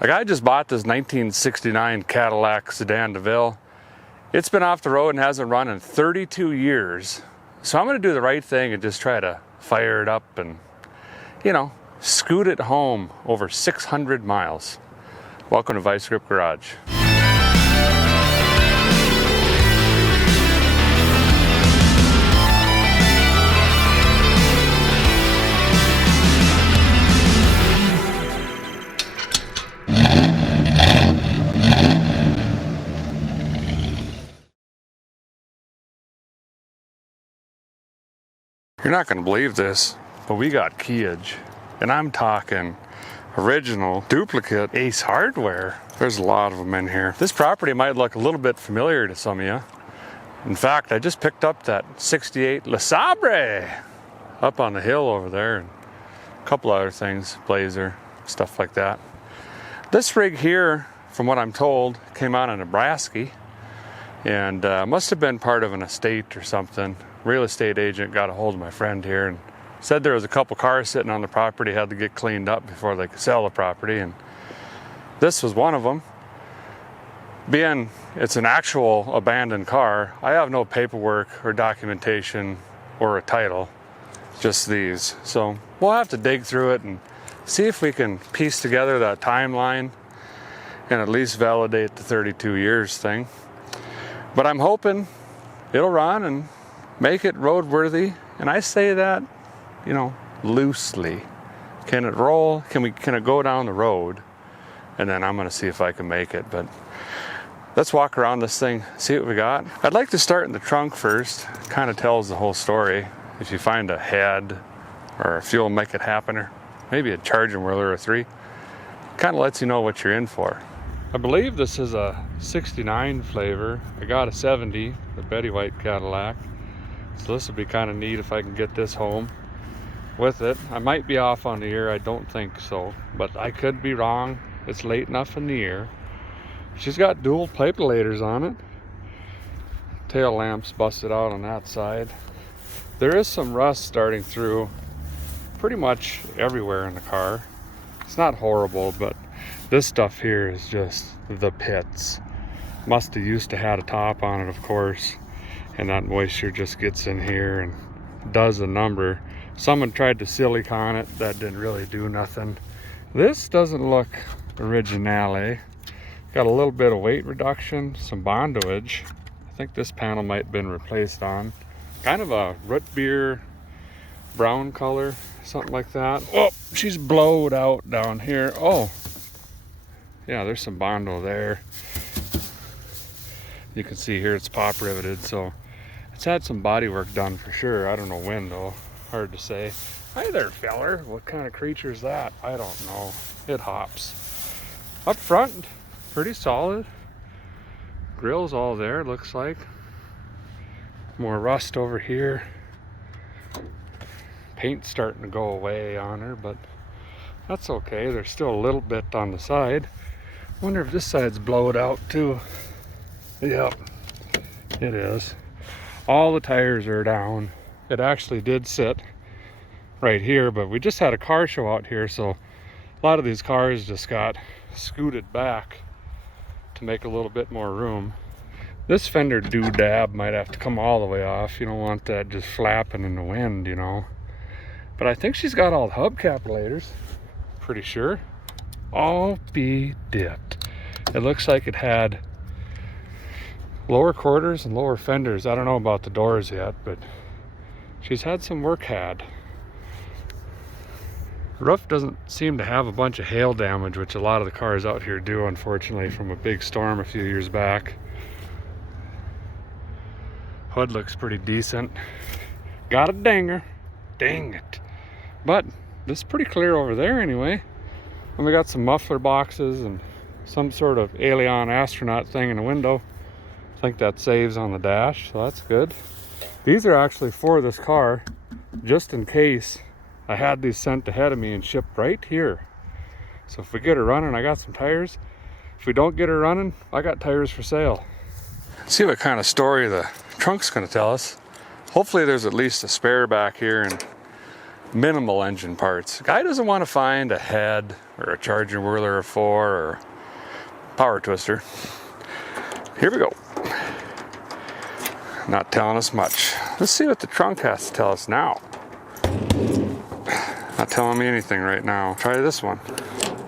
A guy just bought this 1969 Cadillac Sedan DeVille. It's been off the road and hasn't run in 32 years. So I'm going to do the right thing and just try to fire it up and, scoot it home over 600 miles. Welcome to Vice Grip Garage. You're not going to believe this, but we got keyage. And I'm talking original, duplicate Ace hardware. There's a lot of them in here. This property might look a little bit familiar to some of you. In fact, I just picked up that 68 Le Sabre up on the hill over there. And a couple other things, Blazer, stuff like that. This rig here, from what I'm told, came out of Nebraska. And must have been part of an estate or something. Real estate agent got a hold of my friend here and said there was a couple cars sitting on the property, had to get cleaned up before they could sell the property, and this was one of them. Being it's an actual abandoned car, I have no paperwork or documentation or a title, just these. So we'll have to dig through it and see if we can piece together that timeline and at least validate the 32 years thing. But I'm hoping it'll run and make it roadworthy, and I say that, loosely. Can it roll? Can it go down the road? And then I'm going to see if I can make it. But let's walk around this thing, see what we got. I'd like to start in the trunk first. It kind of tells the whole story. If you find a head or a fuel make it happen, or maybe a charging wheel or a 3, kind of lets you know what you're in for. I believe this is a 69 flavor. I got a 70, the Betty White Cadillac. So this would be kind of neat if I can get this home with it. I might be off on the year, I don't think so, but I could be wrong. It's late enough in the year. She's got dual pipelators on it. Tail lamps busted out on that side. There is some rust starting through pretty much everywhere in the car. It's not horrible, but this stuff here is just the pits. Must have used to had a top on it, of course. And that moisture just gets in here and does a number. Someone tried to silicone it, that didn't really do nothing. This doesn't look originale. Got a little bit of weight reduction, some bondage. I think this panel might have been replaced on. Kind of a root beer brown color, something like that. Oh, she's blowed out down here. Oh, yeah, there's some Bondo there. You can see here it's pop riveted, so it's had some body work done for sure. I don't know when though, hard to say. Hi there, feller. What kind of creature is that? I don't know. It hops. Up front, pretty solid. Grill's all there, looks like. More rust over here. Paint's starting to go away on her, but that's okay. There's still a little bit on the side. Wonder if this side's blowed out too. Yep, it is. All the tires are down. It actually did sit right here, but we just had a car show out here, so a lot of these cars just got scooted back to make a little bit more room. This fender doodab might have to come all the way off. You don't want that just flapping in the wind, But I think she's got all the hubcap laters, pretty sure. All be dipped. It looks like it had lower quarters and lower fenders. I don't know about the doors yet, but she's had some work had. The roof doesn't seem to have a bunch of hail damage, which a lot of the cars out here do, unfortunately, from a big storm a few years back. Hood looks pretty decent. Got a dinger. Dang it. But this is pretty clear over there anyway. And we got some muffler boxes and some sort of alien astronaut thing in the window. I think that saves on the dash, so that's good. These are actually for this car, just in case I had these sent ahead of me and shipped right here. So if we get her running, I got some tires. If we don't get her running, I got tires for sale. Let's see what kind of story the trunk's gonna tell us. Hopefully there's at least a spare back here and minimal engine parts. Guy doesn't want to find a head or a charging whirler of 4 or power twister. Here we go. Not telling us much. Let's see what the trunk has to tell us now. Not telling me anything right now. Try this one.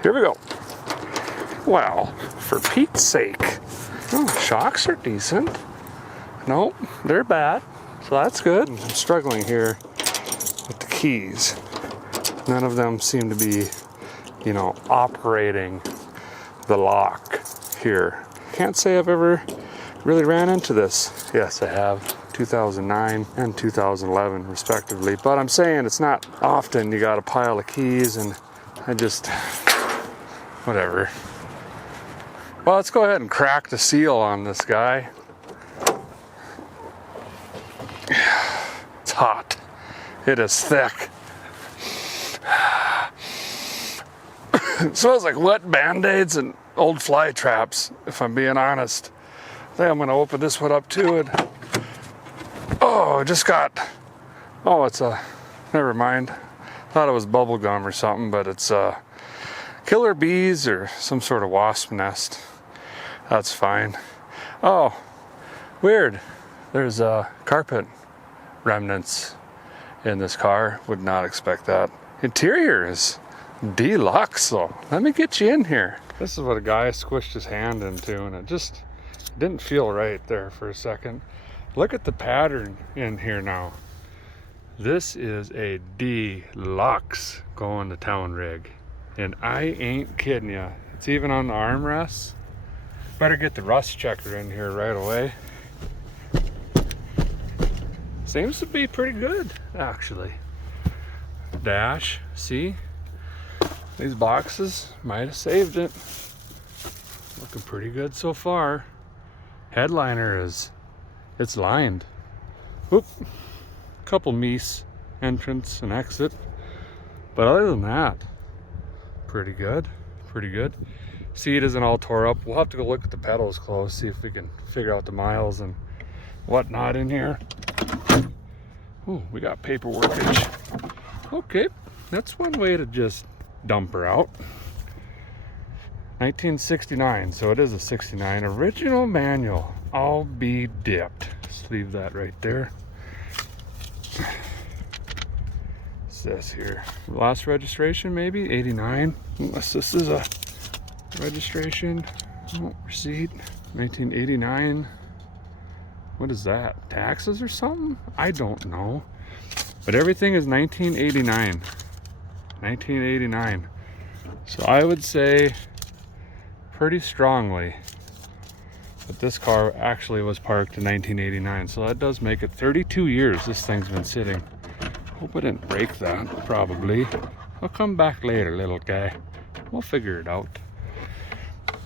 Here we go. Well, for Pete's sake. Oh, shocks are decent. Nope, they're bad. So that's good. I'm struggling here with the keys. None of them seem to be, you know, operating the lock here. Can't say I've ever really ran into this. Yes, I have. 2009 and 2011 respectively. But I'm saying it's not often you got a pile of keys and I just, whatever. Well, let's go ahead and crack the seal on this guy. It's hot. It is thick. It smells like wet Band-Aids and old fly traps, if I'm being honest. I think I'm gonna open this one up too and oh, just got, oh, it's a, never mind. Thought it was bubble gum or something, but it's killer bees or some sort of wasp nest. That's fine. Oh, weird. There's carpet remnants in this car. Would not expect that. Interior is deluxe, so let me get you in here. This is what a guy squished his hand into, and it just didn't feel right there for a second. Look at the pattern in here now. This is a deluxe going to town rig. And I ain't kidding you. It's even on the armrests. Better get the rust checker in here right away. Seems to be pretty good, actually. Dash, see? These boxes might have saved it. Looking pretty good so far. Headliner is, it's lined. Whoop. Couple Mies entrance and exit. But other than that, pretty good. Pretty good. Seat isn't all tore up. We'll have to go look at the pedals close, see if we can figure out the miles and whatnot in here. Ooh, we got paperworkage. Okay, that's one way to just dump her out. 1969, so it is a 69. Original manual. I'll be dipped. Just leave that right there. What's this here? Last registration, maybe? 89. Unless this is a registration. Oh, receipt. 1989. What is that? Taxes or something? I don't know. But everything is 1989. 1989. So I would say pretty strongly that this car actually was parked in 1989. So that does make it 32 years this thing's been sitting. Hope I didn't break that, probably. I'll come back later, little guy. We'll figure it out.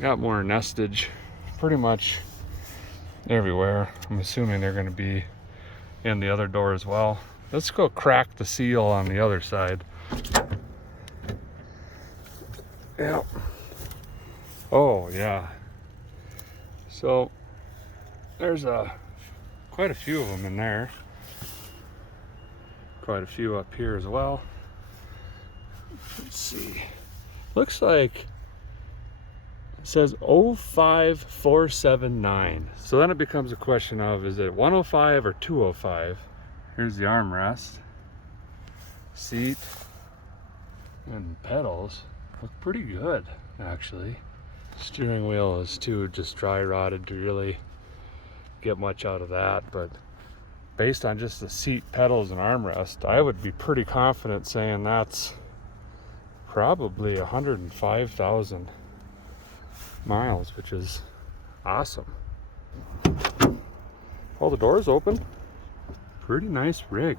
Got more nestage pretty much everywhere. I'm assuming they're going to be in the other door as well. Let's go crack the seal on the other side. Yep. Oh yeah. So there's quite a few of them in there. Quite a few up here as well. Let's see. Looks like it says 05479. So then it becomes a question of, is it 105 or 205? Here's the armrest. Seat and pedals look pretty good, actually. Steering wheel is too just dry rotted to really get much out of that, but based on just the seat, pedals, and armrest, I would be pretty confident saying that's probably 105,000 miles, which is awesome. All the doors open. Pretty nice rig.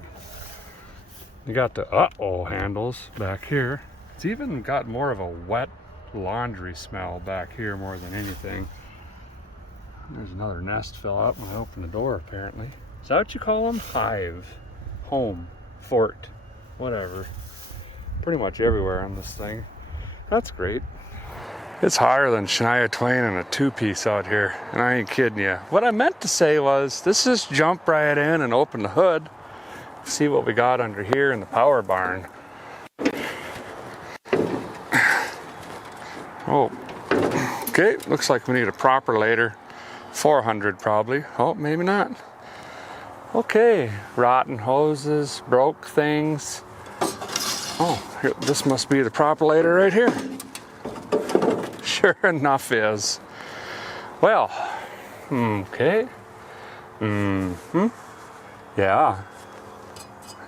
You got the uh-oh handles back here. It's even got more of a wet laundry smell back here more than anything. There's another nest fell out when I opened the door, apparently. Is that what you call them? Hive, home, fort, whatever. Pretty much everywhere on this thing. That's great. It's hotter than Shania Twain in a two-piece out here, and I ain't kidding you. What I meant to say was, let's just jump right in and open the hood, see what we got under here in the power barn. Oh, okay, looks like we need a proper later. 400 probably. Oh, maybe not. Okay, rotten hoses, broke things. Oh, here, this must be the prop later right here. Sure enough is. Well, okay. Yeah.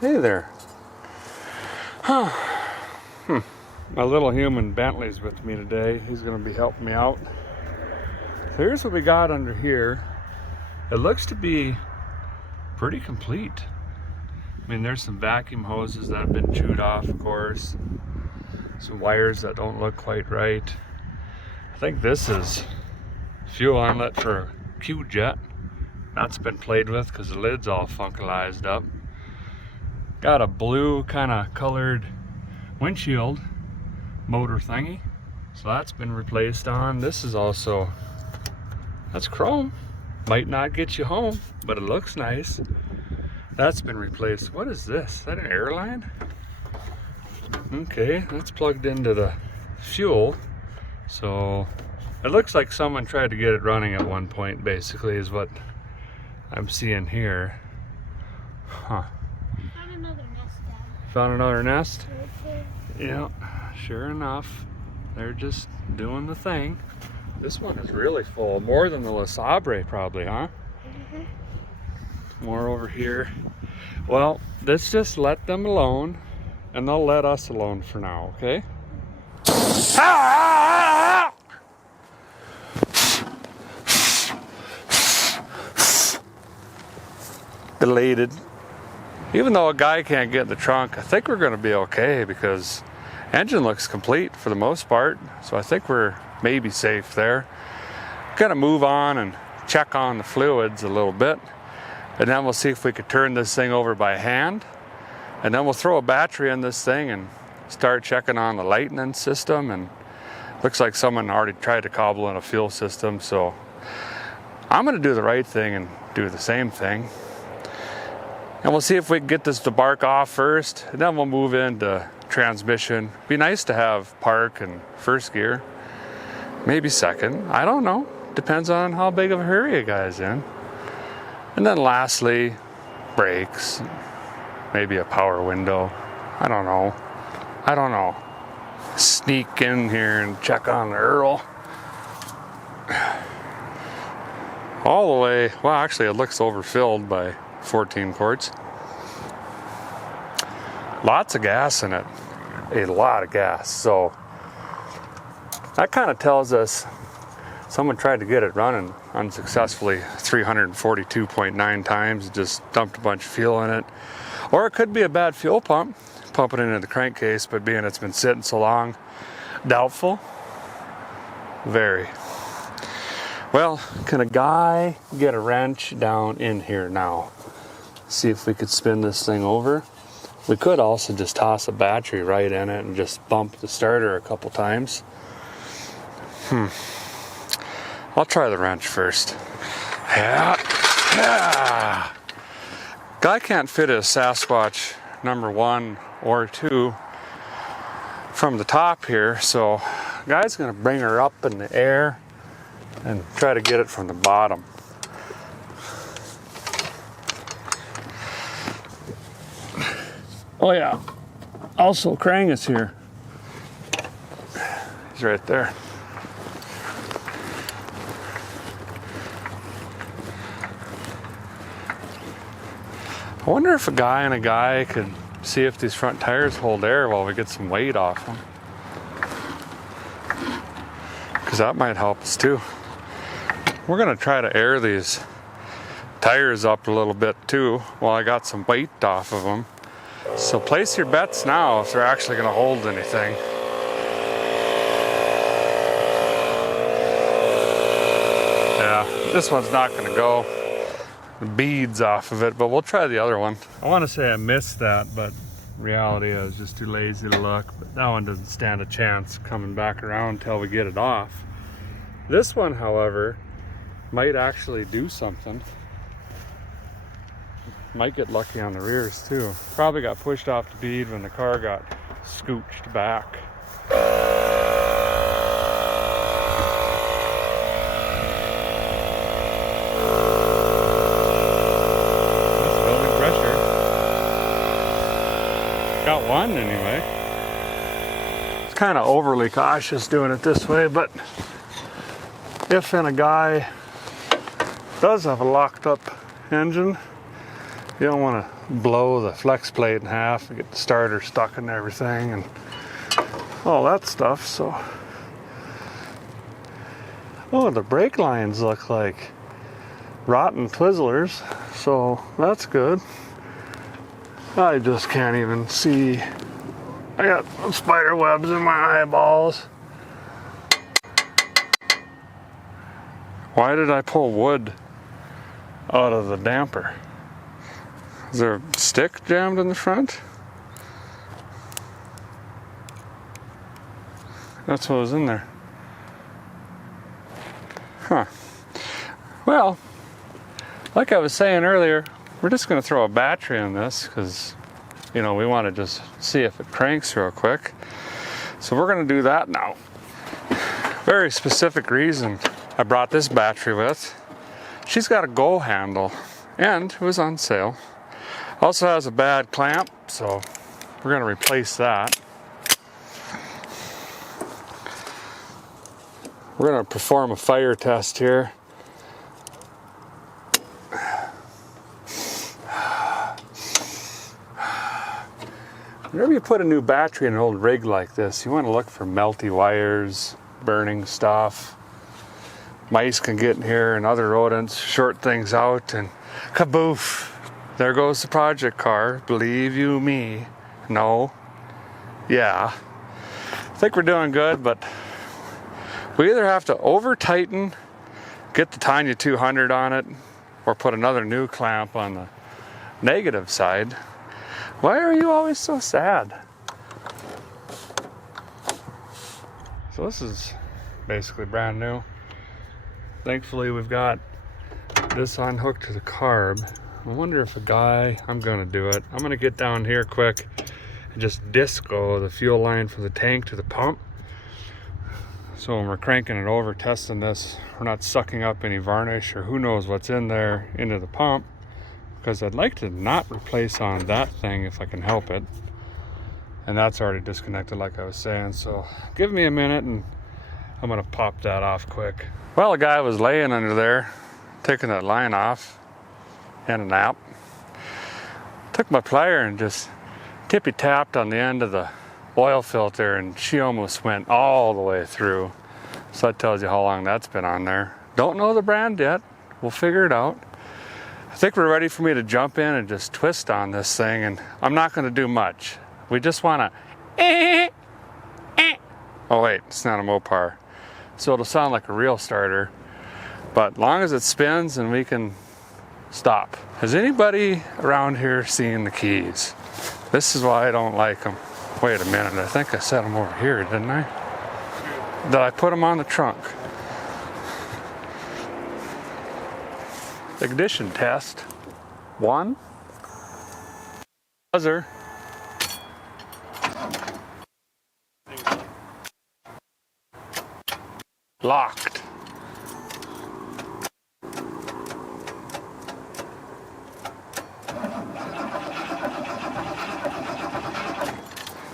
Hey there. Huh. My little human Bentley's with me today. He's gonna be helping me out. So here's what we got under here. It looks to be pretty complete. I mean, there's some vacuum hoses that have been chewed off, of course. Some wires that don't look quite right. I think this is fuel inlet for a Q-jet. That's been played with because the lid's all funkalized up. Got a blue kind of colored windshield motor thingy. So that's been replaced on. This is also, that's chrome. Might not get you home, but it looks nice. That's been replaced. What is this? Is that an airline? Okay, that's plugged into the fuel. So it looks like someone tried to get it running at one point, basically, is what I'm seeing here. Huh. Found another nest, Dad. Found another nest? Right there. Yeah, sure enough. They're just doing the thing. This one is really full. More than the La Sabre probably, huh? More over here. Well, let's just let them alone, and they'll let us alone for now, okay? Deleted. Even though a guy can't get in the trunk, I think we're going to be okay because engine looks complete for the most part. So I think we're maybe safe there. Gonna move on and check on the fluids a little bit. And then we'll see if we could turn this thing over by hand. And then we'll throw a battery in this thing and start checking on the lightning system. And looks like someone already tried to cobble in a fuel system. So I'm gonna do the right thing and do the same thing. And we'll see if we can get this to bark off first. And then we'll move into transmission. Be nice to have park and first gear. Maybe second, I don't know. Depends on how big of a hurry a guy's in. And then lastly, brakes, maybe a power window. I don't know. Sneak in here and check on the Earl. All the way, well actually it looks overfilled by 14 quarts. Lots of gas in it, a lot of gas. So that kind of tells us someone tried to get it running unsuccessfully 342.9 times, just dumped a bunch of fuel in it. Or it could be a bad fuel pump, pumping it into the crankcase, but being it's been sitting so long, doubtful. Very. Well, can a guy get a wrench down in here now? See if we could spin this thing over. We could also just toss a battery right in it and just bump the starter a couple times. I'll try the wrench first. Yeah. Guy can't fit his Sasquatch number 1 or 2 from the top here, so guy's gonna bring her up in the air and try to get it from the bottom. Oh yeah, also Krang is here. He's right there. I wonder if a guy could see if these front tires hold air while we get some weight off them. Because that might help us too. We're gonna try to air these tires up a little bit too while I got some weight off of them. So place your bets now if they're actually gonna hold anything. Yeah, this one's not gonna go. The beads off of it, but we'll try the other one. I want to say I missed that, but reality I was just too lazy to look. But that one doesn't stand a chance coming back around until we get it off. This one, however, might actually do something. Might get lucky on the rears too. Probably got pushed off the bead when the car got scooched back. one anyway. It's kind of overly cautious doing it this way, but if a guy does have a locked up engine, you don't want to blow the flex plate in half and get the starter stuck in everything and all that stuff. So, oh, the brake lines look like rotten Twizzlers, so that's good. I just can't even see. I got spider webs in my eyeballs. Why did I pull wood out of the damper? Is there a stick jammed in the front? That's what was in there. Huh. Well, like I was saying earlier, we're just going to throw a battery in this because, you know, we want to just see if it cranks real quick. So we're going to do that now. Very specific reason I brought this battery with. She's got a go handle and it was on sale. Also has a bad clamp, so we're going to replace that. We're going to perform a fire test here. Whenever you put a new battery in an old rig like this, you want to look for melty wires, burning stuff. Mice can get in here and other rodents, short things out, and kaboof! There goes the project car. Believe you me. No. Yeah. I think we're doing good, but we either have to over tighten, get the Tanya 200 on it, or put another new clamp on the negative side. Why are you always so sad? So this is basically brand new. Thankfully we've got this unhooked to the carb. I wonder if I'm gonna do it. I'm gonna get down here quick and just disco the fuel line from the tank to the pump. So when we're cranking it over, testing this, we're not sucking up any varnish or who knows what's in there into the pump. Because I'd like to not replace on that thing if I can help it. And that's already disconnected like I was saying. So give me a minute and I'm gonna pop that off quick. Well, a guy was laying under there, taking that line off and a nap. Took my plier and just tippy tapped on the end of the oil filter and she almost went all the way through. So that tells you how long that's been on there. Don't know the brand yet. We'll figure it out. I think we're ready for me to jump in and just twist on this thing, and I'm not going to do much. We just want to oh wait, it's not a Mopar. So it'll sound like a real starter, but as long as it spins and we can stop. Has anybody around here seen the keys? This is why I don't like them. Wait a minute, I think I set them over here, didn't I? Did I put them on the trunk? Ignition test. 1. Buzzer. Locked.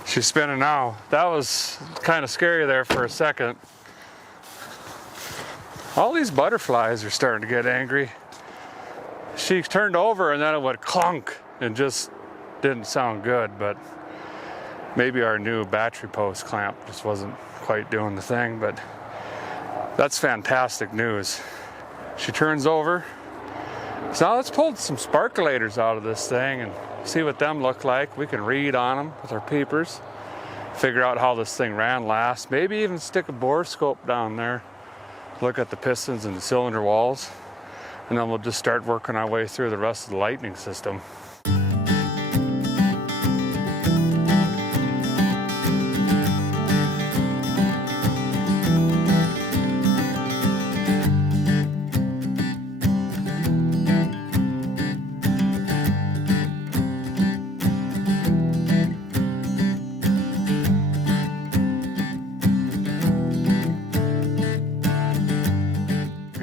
She's spinning now. That was kind of scary there for a second. All these butterflies are starting to get angry. She turned over and then it went clunk and just didn't sound good, but maybe our new battery post clamp just wasn't quite doing the thing, but that's fantastic news. She turns over. So now let's pull some sparkulators out of this thing and see what them look like. We can read on them with our papers, figure out how this thing ran last, maybe even stick a bore scope down there, look at the pistons and the cylinder walls. And then we'll just start working our way through the rest of the lightning system.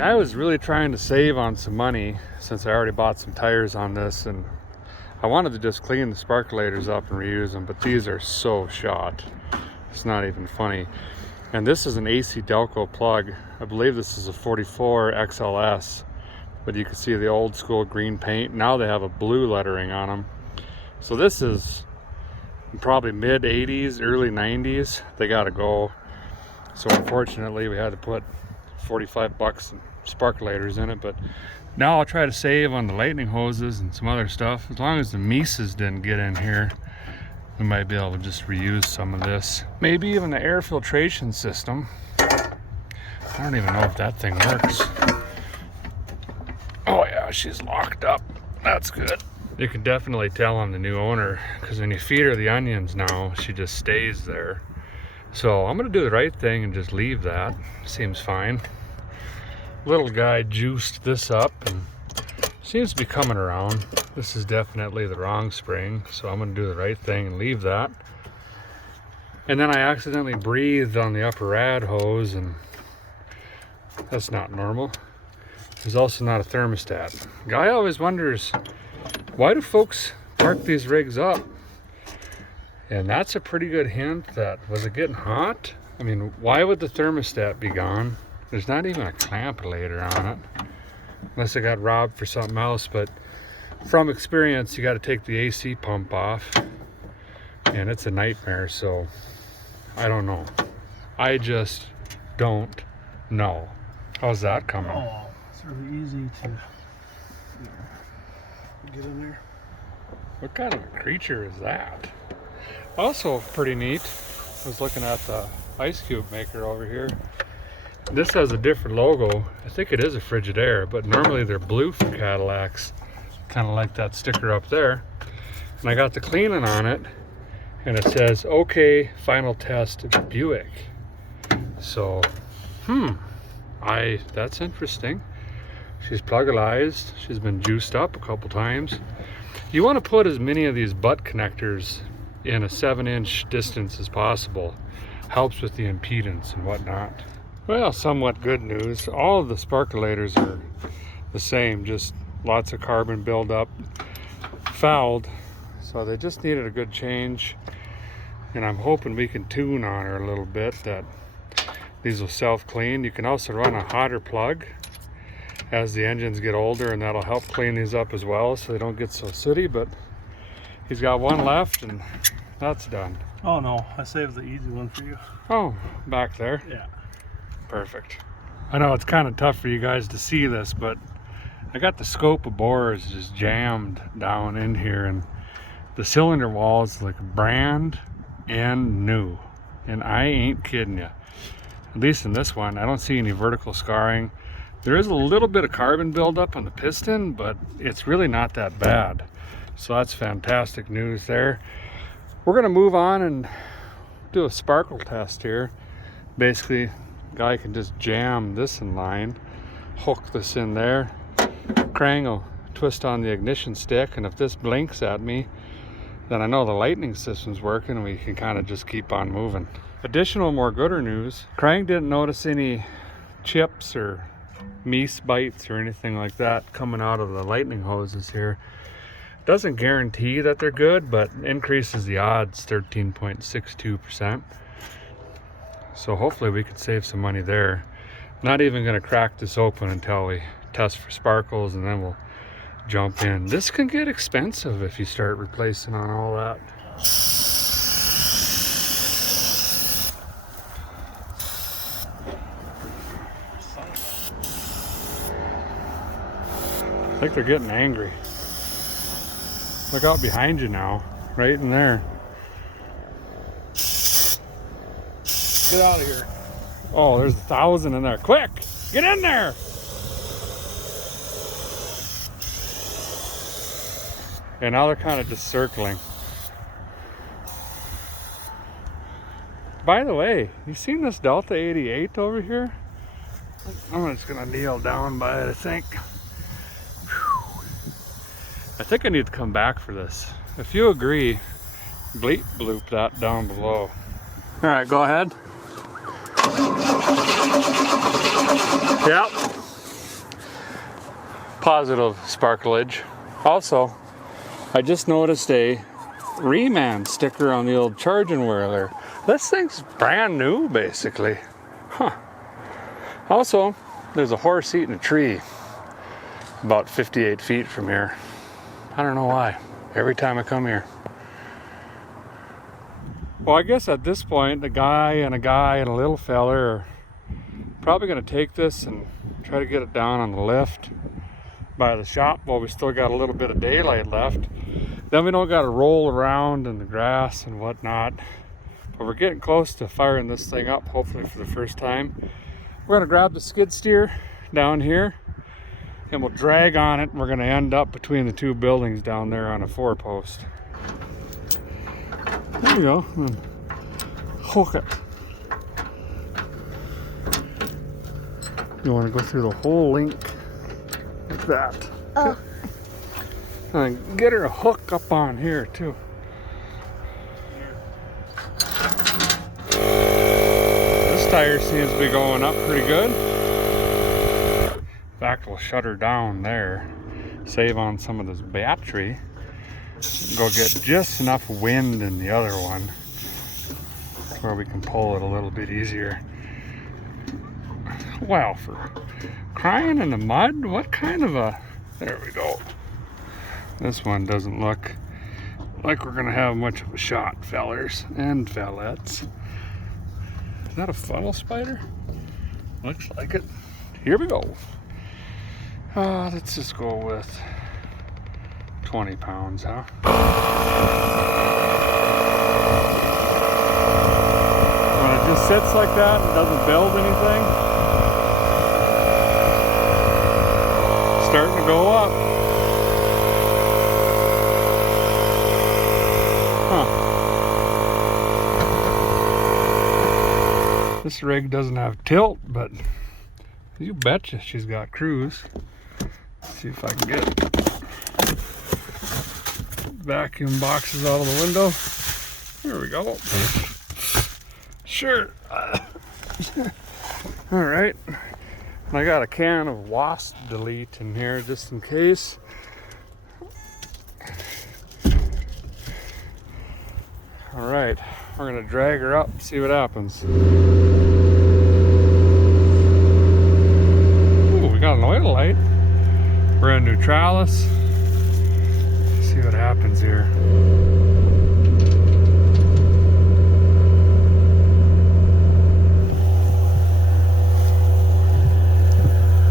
I was really trying to save on some money since I already bought some tires on this, and I wanted to just clean the sparkulators up and reuse them, but these are so shot. It's not even funny. And this is an AC Delco plug. I believe this is a 44 XLS, but you can see the old school green paint. Now they have a blue lettering on them. So this is probably mid 80s, early 90s. They gotta go. So unfortunately we had to put 45 bucks in sparkulators in it, but now I'll try to save on the lightning hoses and some other stuff. As long as the Mises didn't get in here, we might be able to just reuse some of this. Maybe even the air filtration system. I don't even know if that thing works. Oh yeah, she's locked up. That's good. You can definitely tell I'm the new owner, because when you feed her the onions now, she just stays there. So I'm gonna do the right thing and just leave that. Seems fine. Little guy juiced this up and seems to be coming around. This is definitely the wrong spring, so I'm gonna do the right thing and leave that. And then I accidentally breathed on the upper rad hose, and that's not normal. There's also not a thermostat. Guy always wonders, why do folks park these rigs up? And that's a pretty good hint that, was it getting hot? I mean, why would the thermostat be gone? There's not even a clamp later on it, unless it got robbed for something else. But from experience, you got to take the AC pump off, and it's a nightmare. So I don't know. I just don't know. How's that coming? Oh, it's really easy to get in there. What kind of a creature is that? Also pretty neat. I was looking at the ice cube maker over here. This has a different logo. I think it is a Frigidaire, but normally they're blue for Cadillacs. Kind of like that sticker up there. And I got the cleaning on it, and it says, okay, final test Buick. So, that's interesting. She's plugalized. She's been juiced up a couple times. You want to put as many of these butt connectors in a 7-inch distance as possible. Helps with the impedance and whatnot. Well, somewhat good news. All of the sparkulators are the same, just lots of carbon buildup, fouled. So they just needed a good change. And I'm hoping we can tune on her a little bit, that these will self-clean. You can also run a hotter plug as the engines get older, and that'll help clean these up as well so they don't get so sooty. But he's got one left and that's done. Oh no, I saved the easy one for you. Oh, back there. Yeah. Perfect. I know it's kind of tough for you guys to see this, but I got the scope of bores just jammed down in here, and the cylinder walls look brand and new. And I ain't kidding you. At least in this one, I don't see any vertical scarring. There is a little bit of carbon buildup on the piston, but it's really not that bad. So that's fantastic news there. We're gonna move on and do a sparkle test here. Basically, guy can just jam this in line, hook this in there, Krang will twist on the ignition stick, and if this blinks at me, then I know the lightning system's working and we can kind of just keep on moving. Additional, more gooder news, Krang didn't notice any chips or meese bites or anything like that coming out of the lightning hoses here. Doesn't guarantee that they're good, but increases the odds 13.62%. So hopefully we could save some money there. Not even gonna crack this open until we test for sparkles, and then we'll jump in. This can get expensive if you start replacing on all that. I think they're getting angry. Look out behind you now, right in there. Get out of here. Oh, there's 1,000 in there. Quick, get in there. And now they're kind of just circling. By the way, you seen this Delta 88 over here? I'm just gonna kneel down by it, I think. Whew. I think I need to come back for this. If you agree, bleep bloop that down below. All right, go ahead. Yep. Positive sparklage. Also, I just noticed a reman sticker on the old charging wheel there. This thing's brand new, basically. Huh. Also, there's a horse eating a tree about 58 feet from here. I don't know why. Every time I come here. Well, I guess at this point, a guy and a little feller are probably going to take this and try to get it down on the lift by the shop while we still got a little bit of daylight left. Then we don't got to roll around in the grass and whatnot. But we're getting close to firing this thing up, hopefully for the first time. We're going to grab the skid steer down here and we'll drag on it. We're going to end up between the two buildings down there on a 4-post. There you go. And hook it. You want to go through the whole link like that. Oh. And get her a hook up on here too. This tire seems to be going up pretty good. In fact, we'll shut her down there. Save on some of this battery. Go get just enough wind in the other one where we can pull it a little bit easier. Wow, for crying in the mud? What kind of a... There we go. This one doesn't look like we're gonna have much of a shot, fellers and fellettes. Is that a funnel spider? Looks like it. Here we go. Let's just go with 20 pounds, huh? When it just sits like that and doesn't build anything, starting to go up. This rig doesn't have tilt, but you betcha she's got cruise. Let's see if I can get vacuum boxes out of the window. There we go. Sure. All right. And I got a can of wasp delete in here just in case. All right, we're gonna drag her up, see what happens. Ooh, we got an oil light. Brand new trellis. See what happens here.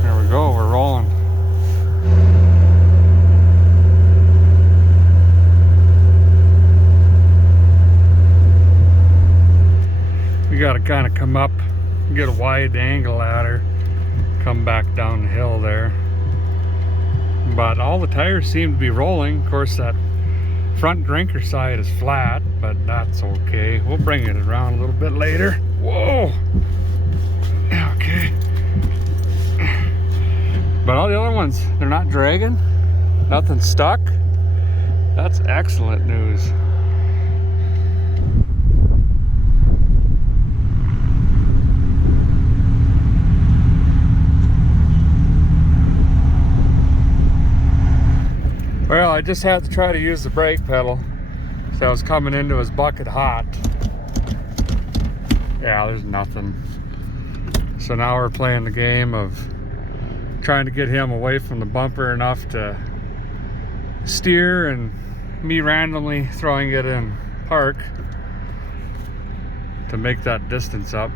There we go, we're rolling. We gotta kind of come up, get a wide angle at her, come back down the hill there. But all the tires seem to be rolling. Of course, that front drinker side is flat, but that's okay. We'll bring it around a little bit later. Whoa! Okay. But all the other ones, they're not dragging, nothing stuck. That's excellent news. Well, I just had to try to use the brake pedal, so I was coming into his bucket hot. Yeah, there's nothing. So now we're playing the game of trying to get him away from the bumper enough to steer, and me randomly throwing it in park to make that distance up.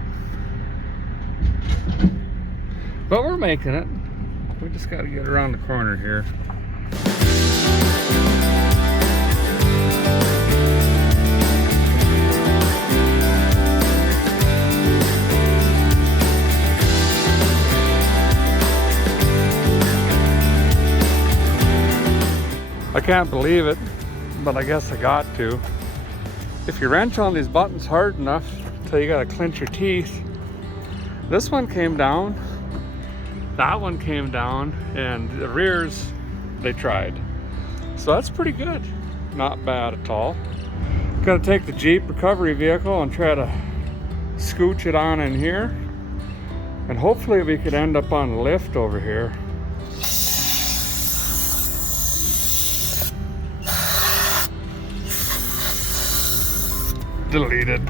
But we're making it. We just got to get around the corner here. I can't believe it, but I guess I got to. If you wrench on these buttons hard enough till you gotta clench your teeth, this one came down, that one came down, and the rears, they tried. So that's pretty good. Not bad at all. Gonna take the Jeep recovery vehicle and try to scooch it on in here. And hopefully we could end up on the lift over here. deleted.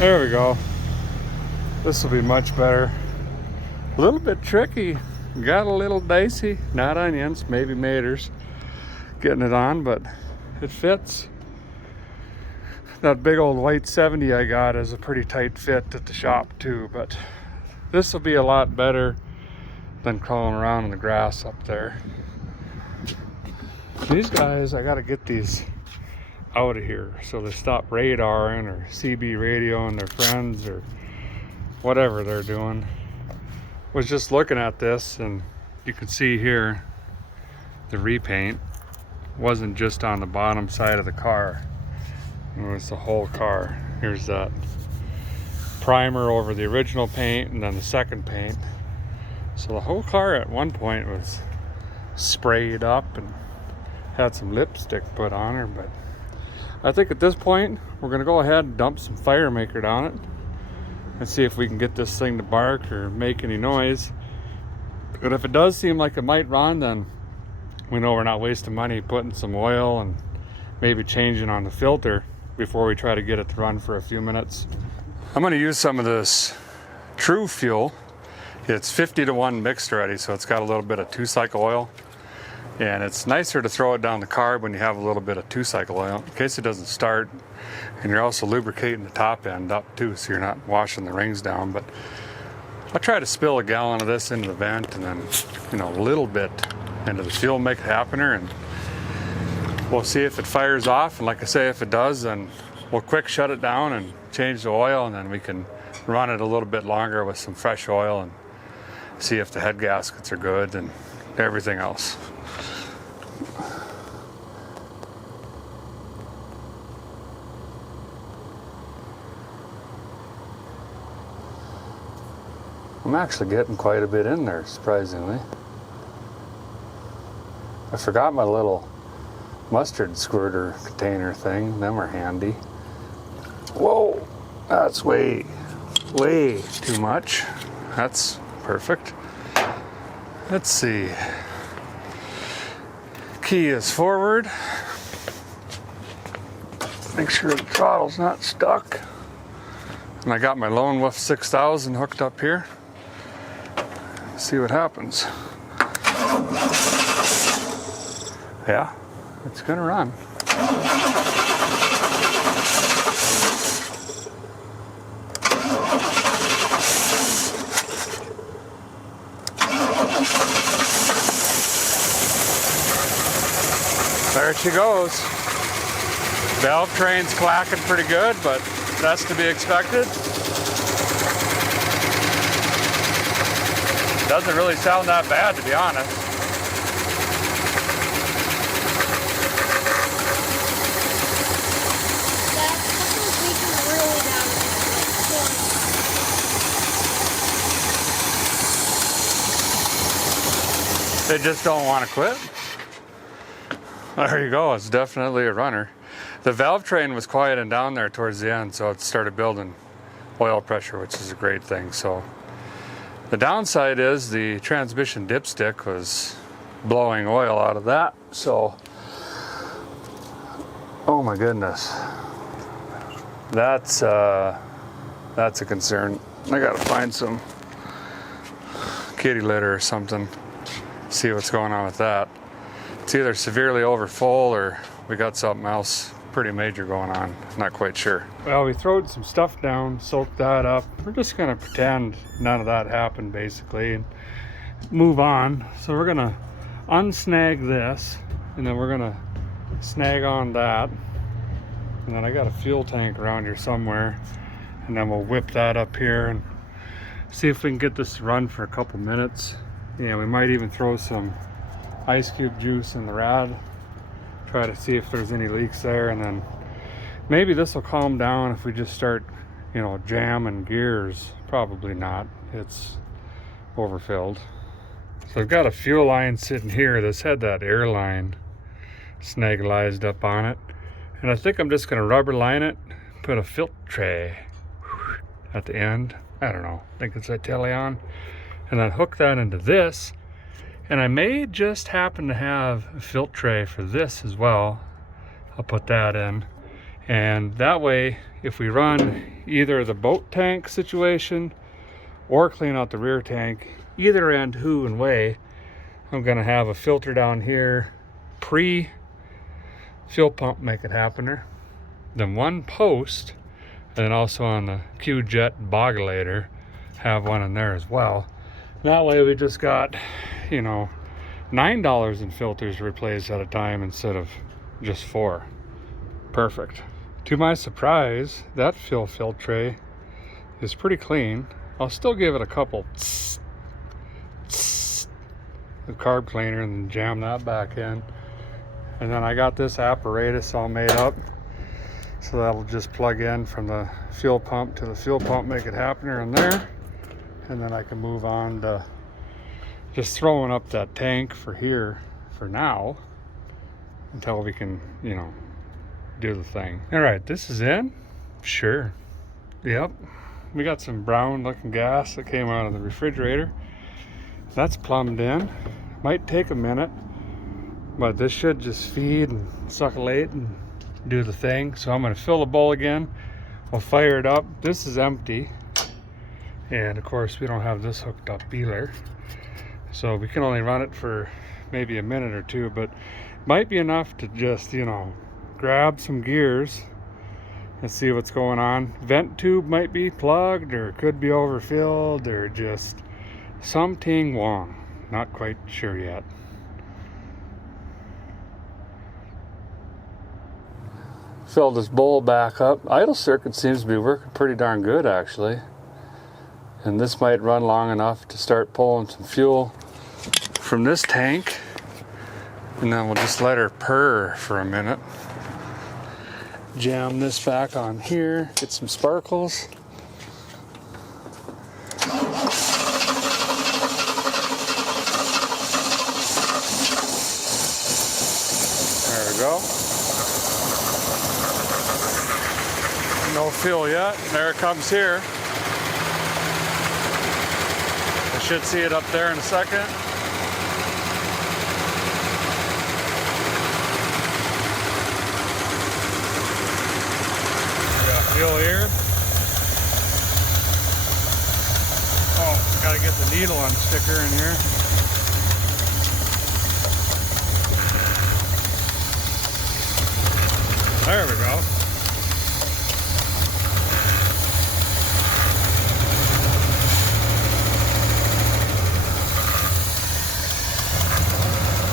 There we go. This will be much better. A little bit tricky. Got a little dicey. Not onions, maybe maters. Getting it on, but it fits. That big old white 70 I got is a pretty tight fit at the shop too, but this will be a lot better than crawling around in the grass up there. These guys, I gotta get these out of here so they stop radaring or CB radioing their friends or whatever they're doing. Was just looking at this, and you can see here the repaint wasn't just on the bottom side of the car, it was the whole car. Here's that primer over the original paint and then the second paint. So the whole car at one point was sprayed up and had some lipstick put on her, but I think at this point we're gonna go ahead and dump some fire maker down it and see if we can get this thing to bark or make any noise. But if it does seem like it might run, then we know we're not wasting money putting some oil and maybe changing on the filter before we try to get it to run for a few minutes. I'm gonna use some of this True Fuel. It's 50-to-1 mixed already, so it's got a little bit of 2-cycle oil. And it's nicer to throw it down the carb when you have a little bit of 2-cycle oil in case it doesn't start. And you're also lubricating the top end up too, so you're not washing the rings down. But I'll try to spill a gallon of this into the vent and then, a little bit into the fuel, make it happener, and we'll see if it fires off. And like I say, if it does, then we'll quick shut it down and change the oil, and then we can run it a little bit longer with some fresh oil and see if the head gaskets are good and everything else. I'm actually getting quite a bit in there, surprisingly. I forgot my little mustard squirter container thing. Them are handy. Whoa, that's way too much. That's perfect. Let's see. Key is forward. Make sure the throttle's not stuck. And I got my Lone Wolf 6000 hooked up here. See what happens. Yeah, it's gonna run. There she goes. Valve train's clacking pretty good, but that's to be expected. Doesn't really sound that bad, to be honest. They just don't want to quit. There you go, it's definitely a runner. The valve train was quieting down there towards the end, so it started building oil pressure, which is a great thing. So the downside is the transmission dipstick was blowing oil out of that. So, oh my goodness, that's a concern. I gotta find some kitty litter or something, see what's going on with that. It's either severely overfull or we got something else pretty major going on. Not quite sure. Well, we throwed some stuff down, soaked that up. We're just gonna pretend none of that happened basically and move on. So we're gonna unsnag this and then we're gonna snag on that. And then I got a fuel tank around here somewhere. And then we'll whip that up here and see if we can get this to run for a couple minutes. Yeah, we might even throw some ice cube juice in the rad, try to see if there's any leaks there, and then Maybe this will calm down if we just start, jamming gears. Probably not. It's overfilled. So I've got a fuel line sitting here that's had that air line snagglized up on it. And I think I'm just going to rubber line it, put a filter tray at the end. I don't know. I think it's a Teleon. And then hook that into this. And I may just happen to have a filter tray for this as well. I'll put that in. And that way, if we run either the boat tank situation or clean out the rear tank, either end who and way, I'm going to have a filter down here, pre-fuel pump make it happener. Then one post, and then also on the Q-Jet boggulator, have one in there as well. That way we just got, $9 in filters to replace at a time instead of just 4. Perfect. To my surprise, that fuel filter tray is pretty clean. I'll still give it a couple tss, tss, the carb cleaner and then jam that back in. And then I got this apparatus all made up. So that'll just plug in from the fuel pump to the fuel pump, make it happener in there. And then I can move on to just throwing up that tank for here for now until we can, do the thing. All right, this is in. Sure. Yep. We got some brown looking gas that came out of the refrigerator. That's plumbed in. Might take a minute, but this should just feed and succulate and do the thing. So I'm going to fill the bowl again. We'll fire it up. This is empty. And of course we don't have this hooked up either. So we can only run it for maybe a minute or two, but might be enough to just, grab some gears and see what's going on. Vent tube might be plugged or could be overfilled or just something wrong. Not quite sure yet. Fill this bowl back up. Idle circuit seems to be working pretty darn good actually. And this might run long enough to start pulling some fuel from this tank. And then we'll just let her purr for a minute. Jam this back on here, get some sparkles. There we go. No fuel yet. There it comes here. I should see it up there in a second. Fuel here. Oh, gotta get the needle on sticker in here. There we go.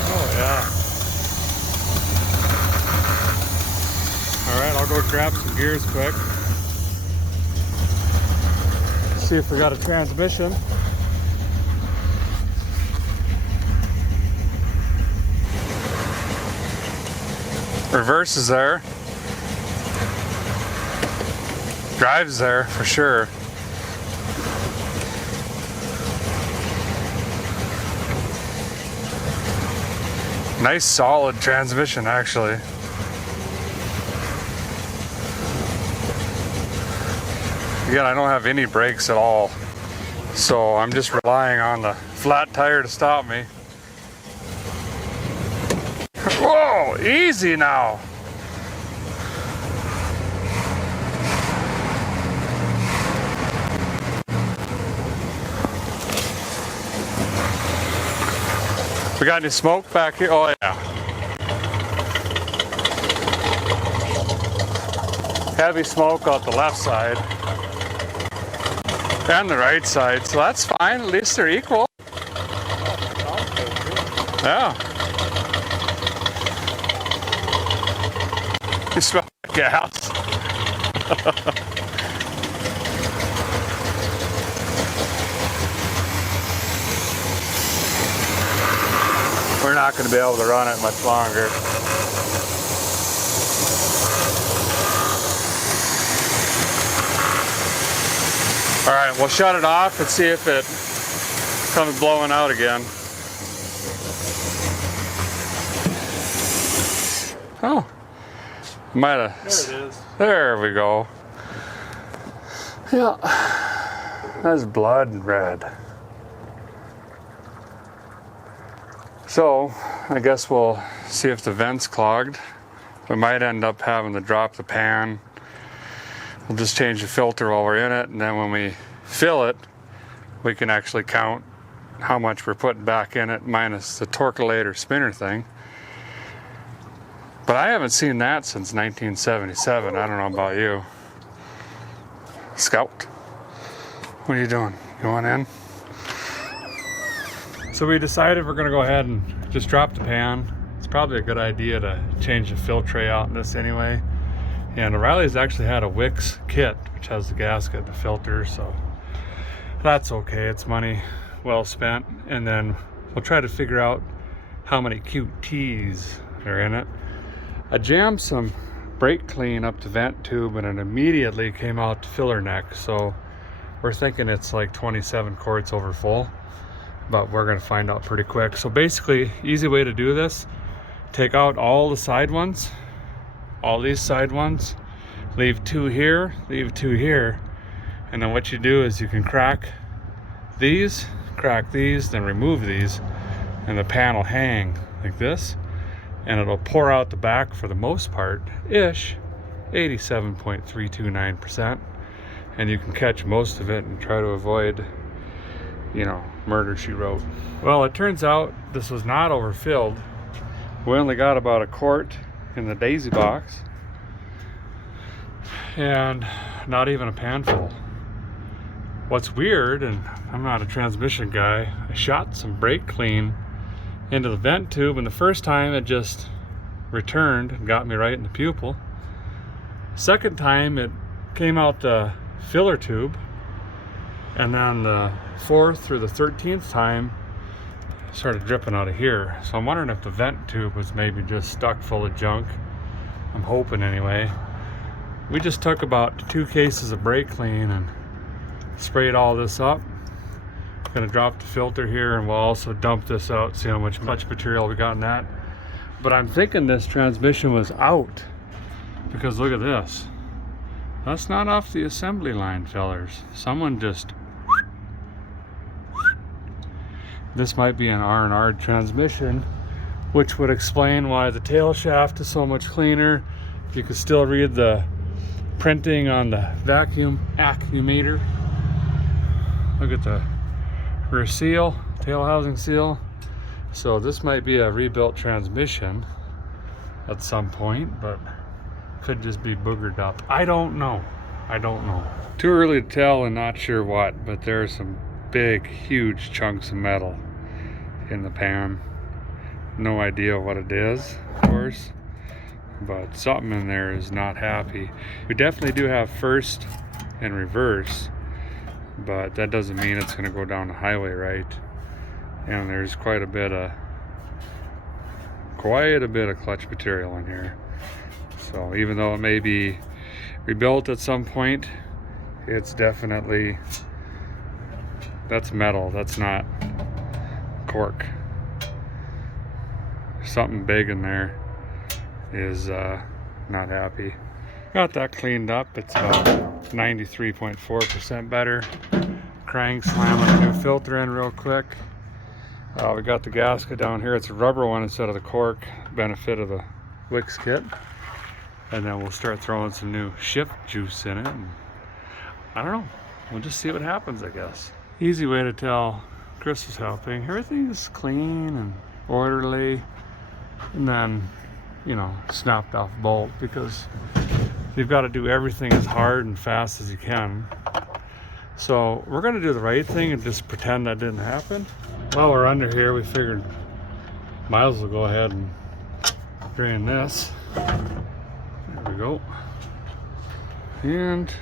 Oh yeah. Alright, I'll go grab some gears quick. See if we got a transmission. Reverse is there. Drive's there for sure. Nice solid transmission actually. Again, I don't have any brakes at all, so I'm just relying on the flat tire to stop me. Whoa, easy now. We got any smoke back here? Oh yeah. Heavy smoke out the left side. And the right side, so that's fine. At least they're equal. Yeah. You smell like gas. We're not going to be able to run it much longer. All right, we'll shut it off and see if it comes blowing out again. Oh, might have. There it is. There we go. Yeah, that's blood red. So, I guess we'll see if the vent's clogged. We might end up having to drop the pan. We'll just change the filter while we're in it, and then when we fill it, we can actually count how much we're putting back in it minus the torculator spinner thing. But I haven't seen that since 1977. I don't know about you. Scout, what are you doing? Going in? So we decided we're gonna go ahead and just drop the pan. It's probably a good idea to change the filter tray out in this anyway. And O'Reilly's actually had a Wix kit, which has the gasket and the filter, so that's okay. It's money well spent. And then we'll try to figure out how many QTs are in it. I jammed some brake clean up the vent tube and it immediately came out the filler neck. So we're thinking it's like 27 quarts over full, but we're gonna find out pretty quick. So basically, easy way to do this, take out all the side ones, all these side ones, leave 2 here, leave 2 here, and then what you do is you can crack these, then remove these, and the pan will hang like this, and it'll pour out the back for the most part, ish, 87.329%, and you can catch most of it and try to avoid, you know, murder she wrote. Well, it turns out this was not overfilled. We only got about a quart in the daisy box, and not even a pan full. What's weird, and I'm not a transmission guy, I shot some brake clean into the vent tube, and the first time it just returned and got me right in the pupil. Second time it came out the filler tube, and then the 4th or the 13th time it started dripping out of here. So I'm wondering if the vent tube was maybe just stuck full of junk. I'm hoping anyway. We just took about 2 cases of brake clean and sprayed all this up. Gonna drop the filter here, and we'll also dump this out, see how much clutch material we got in that. But I'm thinking this transmission was out, because look at this. That's not off the assembly line, fellers. Someone just... This might be an R&R transmission, which would explain why the tail shaft is so much cleaner. You can still read the printing on the vacuum accumumator. Look at the rear seal, tail housing seal. So this might be a rebuilt transmission at some point, but could just be boogered up. I don't know. Too early to tell and not sure what, but there are some big, huge chunks of metal in the pan. No idea what it is, of course, but something in there is not happy. We definitely do have first and reverse, but that doesn't mean it's going to go down the highway right. And there's quite a bit of clutch material in here. So even though it may be rebuilt at some point, it's definitely, that's metal, that's not cork. Something big in there is not happy. Got that cleaned up. It's about 93.4% better. Crank slamming a new filter in real quick. We got the gasket down here. It's a rubber one instead of the cork. Benefit of the Wix kit. And then we'll start throwing some new shift juice in it. And I don't know. We'll just see what happens, I guess. Easy way to tell Chris was helping. Everything's clean and orderly. And then, you know, snapped off bolt, because you've got to do everything as hard and fast as you can. So we're going to do the right thing and just pretend that didn't happen. While we're under here, we figured might as well go ahead and drain this. There we go. And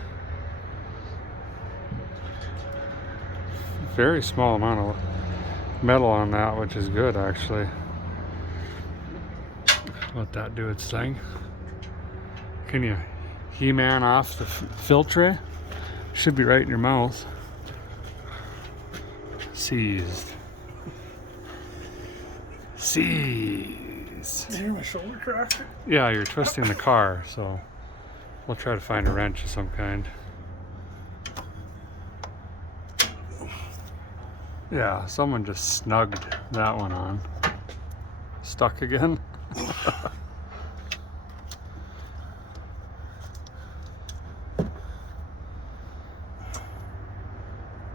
very small amount of metal on that, which is good actually. Let that do its thing. Can you He-Man off the filter? Should be right in your mouth. Seized. Seize. You hear my shoulder crack? Yeah, you're twisting the car, so we'll try to find a wrench of some kind. Yeah, someone just snugged that one on. Stuck again.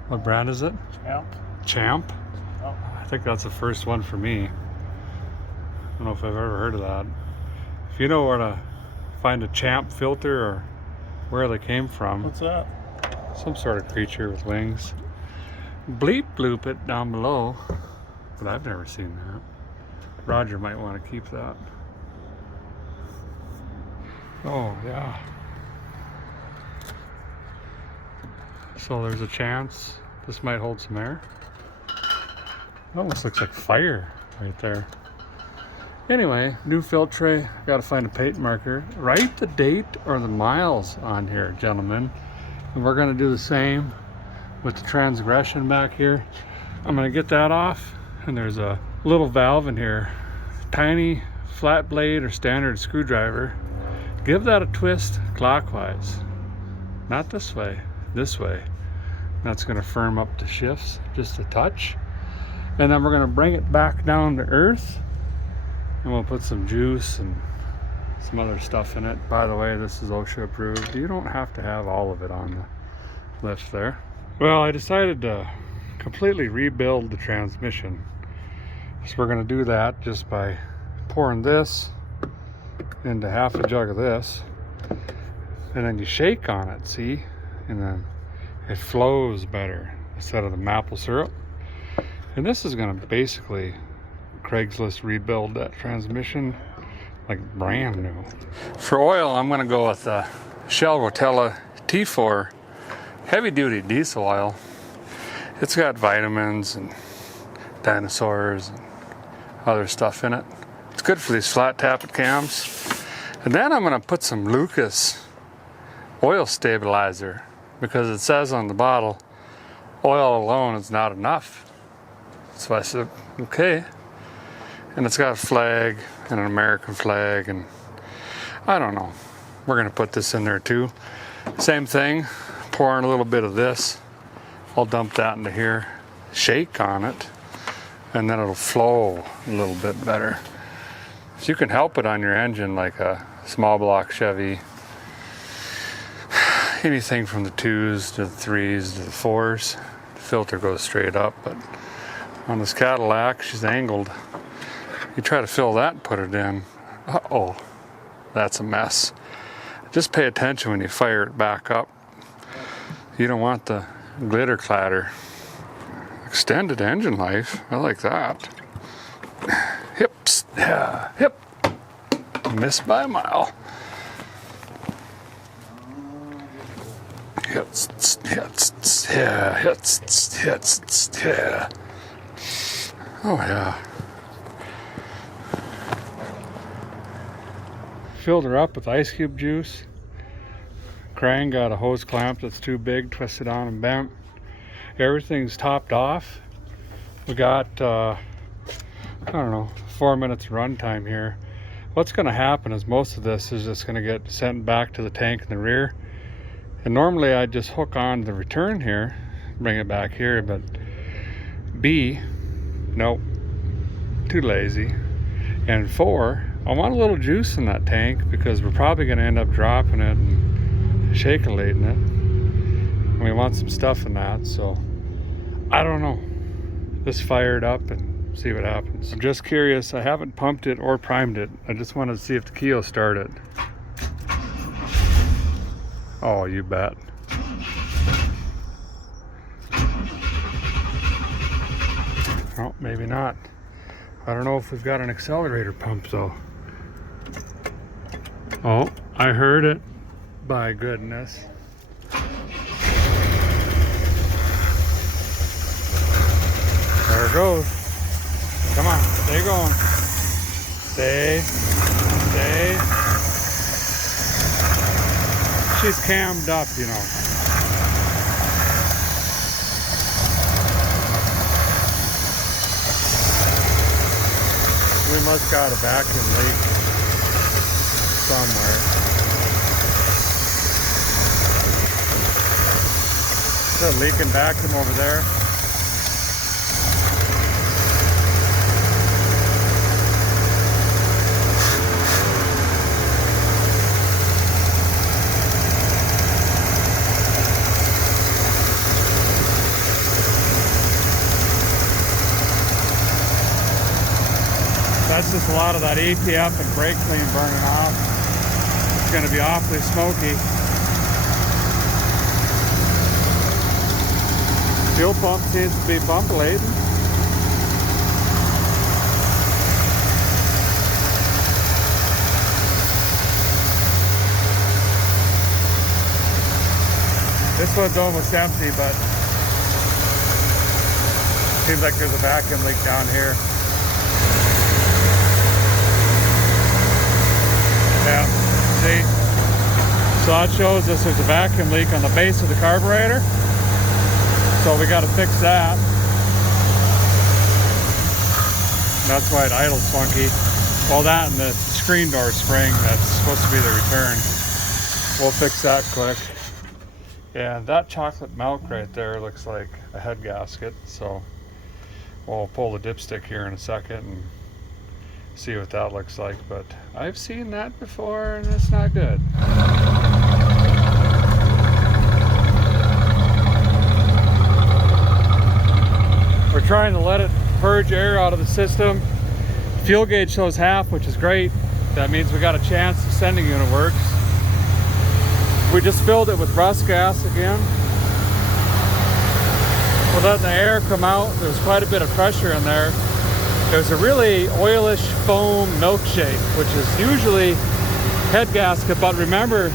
What brand is it? Champ. Champ? Oh. I think that's the first one for me. I don't know if I've ever heard of that. If you know where to find a Champ filter or where they came from, What's that? some sort of creature with wings, bleep bloop it down below. But I've never seen that. Roger might want to keep that. Oh, yeah. So there's a chance this might hold some air. It almost looks like fire right there. Anyway, new filtre. Got to find a paint marker. Write the date or the miles on here, gentlemen. And we're going to do the same with the transgression back here. I'm going to get that off. And there's a little valve in here. Tiny flat blade or standard screwdriver. Give that a twist clockwise. Not this way, this way. That's going to firm up the shifts just a touch. And then we're going to bring it back down to earth. And we'll put some juice and some other stuff in it. By the way, this is OSHA approved. You don't have to have all of it on the lift there. Well, I decided to completely rebuild the transmission. So we're going to do that just by pouring this into half a jug of this. And then you shake on it, see? And then it flows better instead of the maple syrup. And this is going to basically Craigslist rebuild that transmission like brand new. For oil, I'm going to go with Shell Rotella T4 heavy duty diesel oil. It's got vitamins and dinosaurs and other stuff in it. It's good for these flat tappet cams. And then I'm going to put some Lucas oil stabilizer, because it says on the bottle oil alone is not enough. So I said, okay. And it's got a flag and an American flag, and I don't know. We're going to put this in there too. Same thing, pouring a little bit of this. I'll dump that into here, shake on it, and then it'll flow a little bit better. So you can help it on your engine like a small block Chevy. Anything from the 2s to the 3s to the 4s. The filter goes straight up, but on this Cadillac, she's angled. You try to fill that and put it in. Uh-oh, that's a mess. Just pay attention when you fire it back up. You don't want the glitter clatter. Extended engine life, I like that. Hips, yeah, hip. Missed by a mile. Hits, yeah, hits, yeah. Oh yeah. Filled her up with ice cube juice. Krang got a hose clamp that's too big, twisted on and bent. Everything's topped off. We got, I don't know, 4 minutes run time here. What's going to happen is most of this is just going to get sent back to the tank in the rear. And normally I'd just hook on the return here, bring it back here, but B, nope, too lazy. And 4, I want a little juice in that tank because we're probably going to end up dropping it and shake-a-lating it. And we want some stuff in that, so I don't know. Just fire it up and see what happens. I'm just curious. I haven't pumped it or primed it. I just wanted to see if the key will start it. Oh, you bet. Oh, maybe not. I don't know if we've got an accelerator pump though. Oh, I heard it. By goodness. There it goes. Come on, stay going. Stay. She's cammed up, you know. must got a vacuum leak somewhere. Is that leaking vacuum over there? That's just a lot of that APF and brake clean burning off. It's going to be awfully smoky. Fuel pump seems to be bump laden. This one's almost empty, but seems like there's a vacuum leak down here. Yeah, see? So that shows us there's a vacuum leak on the base of the carburetor. So we got to fix that. And that's why it idles funky. Well, that and the screen door spring, that's supposed to be the return. We'll fix that quick. Yeah, that chocolate milk right there looks like a head gasket. So we'll pull the dipstick here in a second and see what that looks like, but I've seen that before and it's not good. We're trying to let it purge air out of the system. Fuel gauge shows half, which is great. That means we got a chance the sending unit works. We just filled it with rust gas again. We're letting the air come out. There's quite a bit of pressure in there. There's a really oilish foam milkshake, which is usually head gasket, but remember,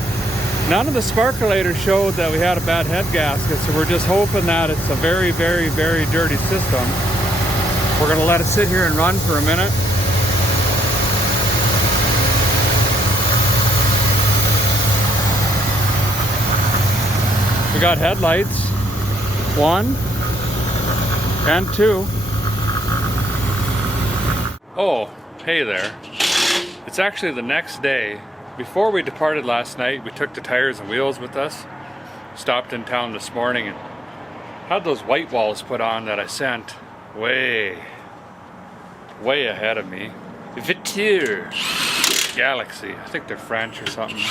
none of the sparkulators showed that we had a bad head gasket, so we're just hoping that it's a very, very, very dirty system. We're gonna let it sit here and run for a minute. We got headlights, 1 and 2. Oh, hey there. It's actually the next day. Before we departed last night, we took the tires and wheels with us. Stopped in town this morning and had those white walls put on that I sent way ahead of me. Voiture Galaxy. I think they're French or something.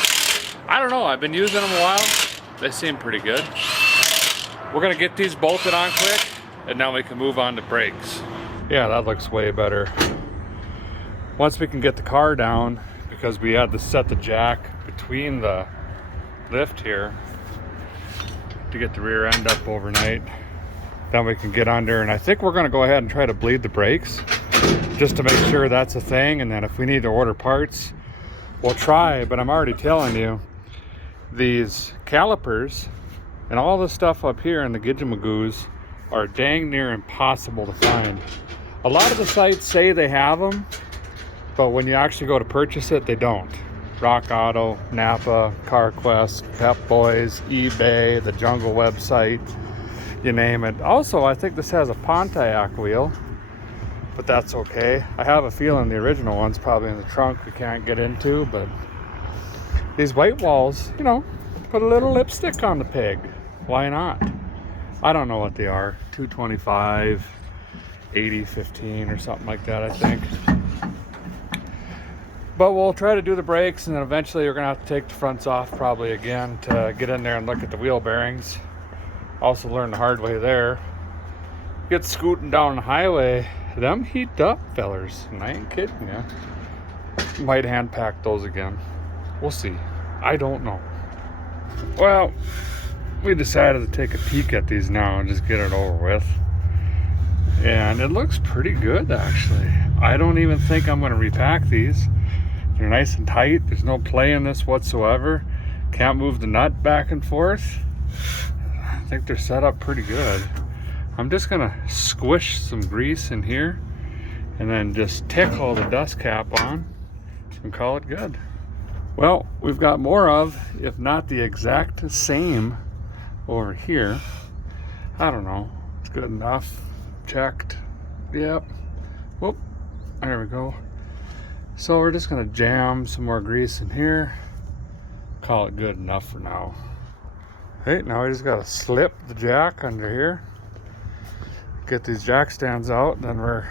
I don't know, I've been using them a while. They seem pretty good. We're gonna get these bolted on quick and now we can move on to brakes. Yeah, that looks way better. Once we can get the car down, because we had to set the jack between the lift here to get the rear end up overnight, then we can get under, and I think we're gonna go ahead and try to bleed the brakes just to make sure that's a thing, and then if we need to order parts, we'll try. But I'm already telling you, these calipers and all the stuff up here in the Gidgemagoos are dang near impossible to find. A lot of the sites say they have them, but when you actually go to purchase it, they don't. Rock Auto, Napa, CarQuest, Pep Boys, eBay, the Jungle website, you name it. Also, I think this has a Pontiac wheel, but that's okay. I have a feeling the original one's probably in the trunk we can't get into, but these white walls, you know, put a little lipstick on the pig. Why not? I don't know what they are. 225, 80, 15 or something like that, I think. But we'll try to do the brakes, and then eventually we're gonna have to take the fronts off probably again to get in there and look at the wheel bearings. Also learned the hard way there. Get scooting down the highway, them heat up, fellers, and I ain't kidding you. Might hand pack those again. We'll see. I don't know. Well, we decided to take a peek at these now and just get it over with. And it looks pretty good, actually. I don't even think I'm gonna repack these. They're nice and tight. There's no play in this whatsoever. Can't move the nut back and forth. I think they're set up pretty good. I'm just gonna squish some grease in here and then just tickle the dust cap on and call it good. Well, we've got more of, if not the exact same, over here. I don't know. It's good enough. Checked. Yep. Whoop. There we go. So we're just gonna jam some more grease in here. Call it good enough for now. Hey, now we just gotta slip the jack under here. Get these jack stands out, then we're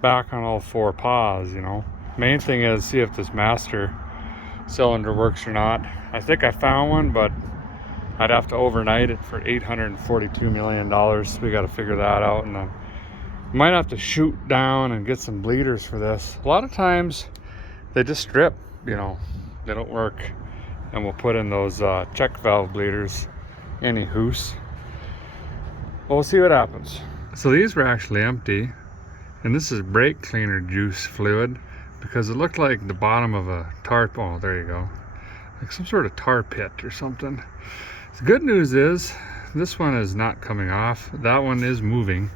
back on all four paws, you know. Main thing is see if this master cylinder works or not. I think I found one, but I'd have to overnight it for $842 million. We got to figure that out, and then might have to shoot down and get some bleeders for this. A lot of times they just strip, you know, they don't work, and we'll put in those check valve bleeders. Any hoose. We'll see what happens. So these were actually empty, and this is brake cleaner juice fluid, because it looked like the bottom of a tarp. Oh, there you go, like some sort of tar pit or something. The good news is this one is not coming off. That one is moving.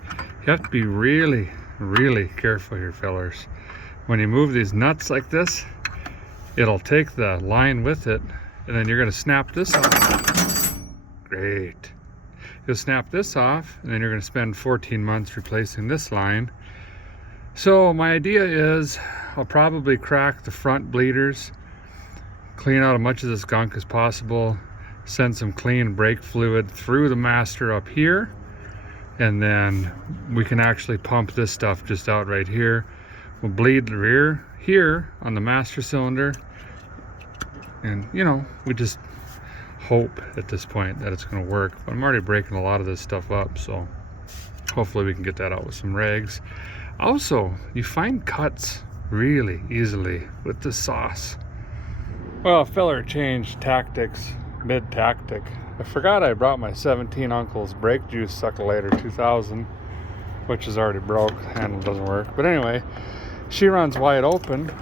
You have to be really, really careful here, fellers. When you move these nuts like this, it'll take the line with it, and then you're going to snap this off. Great. You'll snap this off, and then you're going to spend 14 months replacing this line. So my idea is I'll probably crack the front bleeders, clean out as much of this gunk as possible, send some clean brake fluid through the master up here, and then we can actually pump this stuff just out right here. We'll bleed the rear here on the master cylinder, and you know, we just hope at this point that it's going to work. But I'm already breaking a lot of this stuff up, so hopefully we can get that out with some rags. Also, you find cuts really easily with this sauce. Well, feller changed tactics mid-tactic. I forgot I brought my 17 Uncle's brake juice suckulator 2000, which is already broke. The handle doesn't work. But anyway, she runs wide open.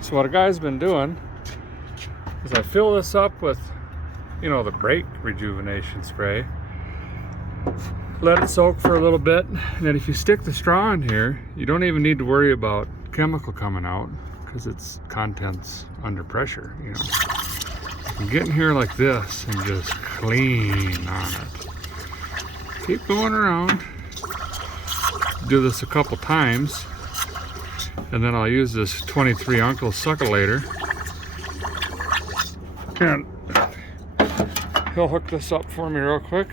So what a guy's been doing is I fill this up with, you know, the brake rejuvenation spray. Let it soak for a little bit, and then if you stick the straw in here, you don't even need to worry about chemical coming out, because its contents under pressure, you know. You get in here like this and just clean on it. Keep going around. Do this a couple times, and then I'll use this 23 Uncle suckulator, and he'll hook this up for me real quick.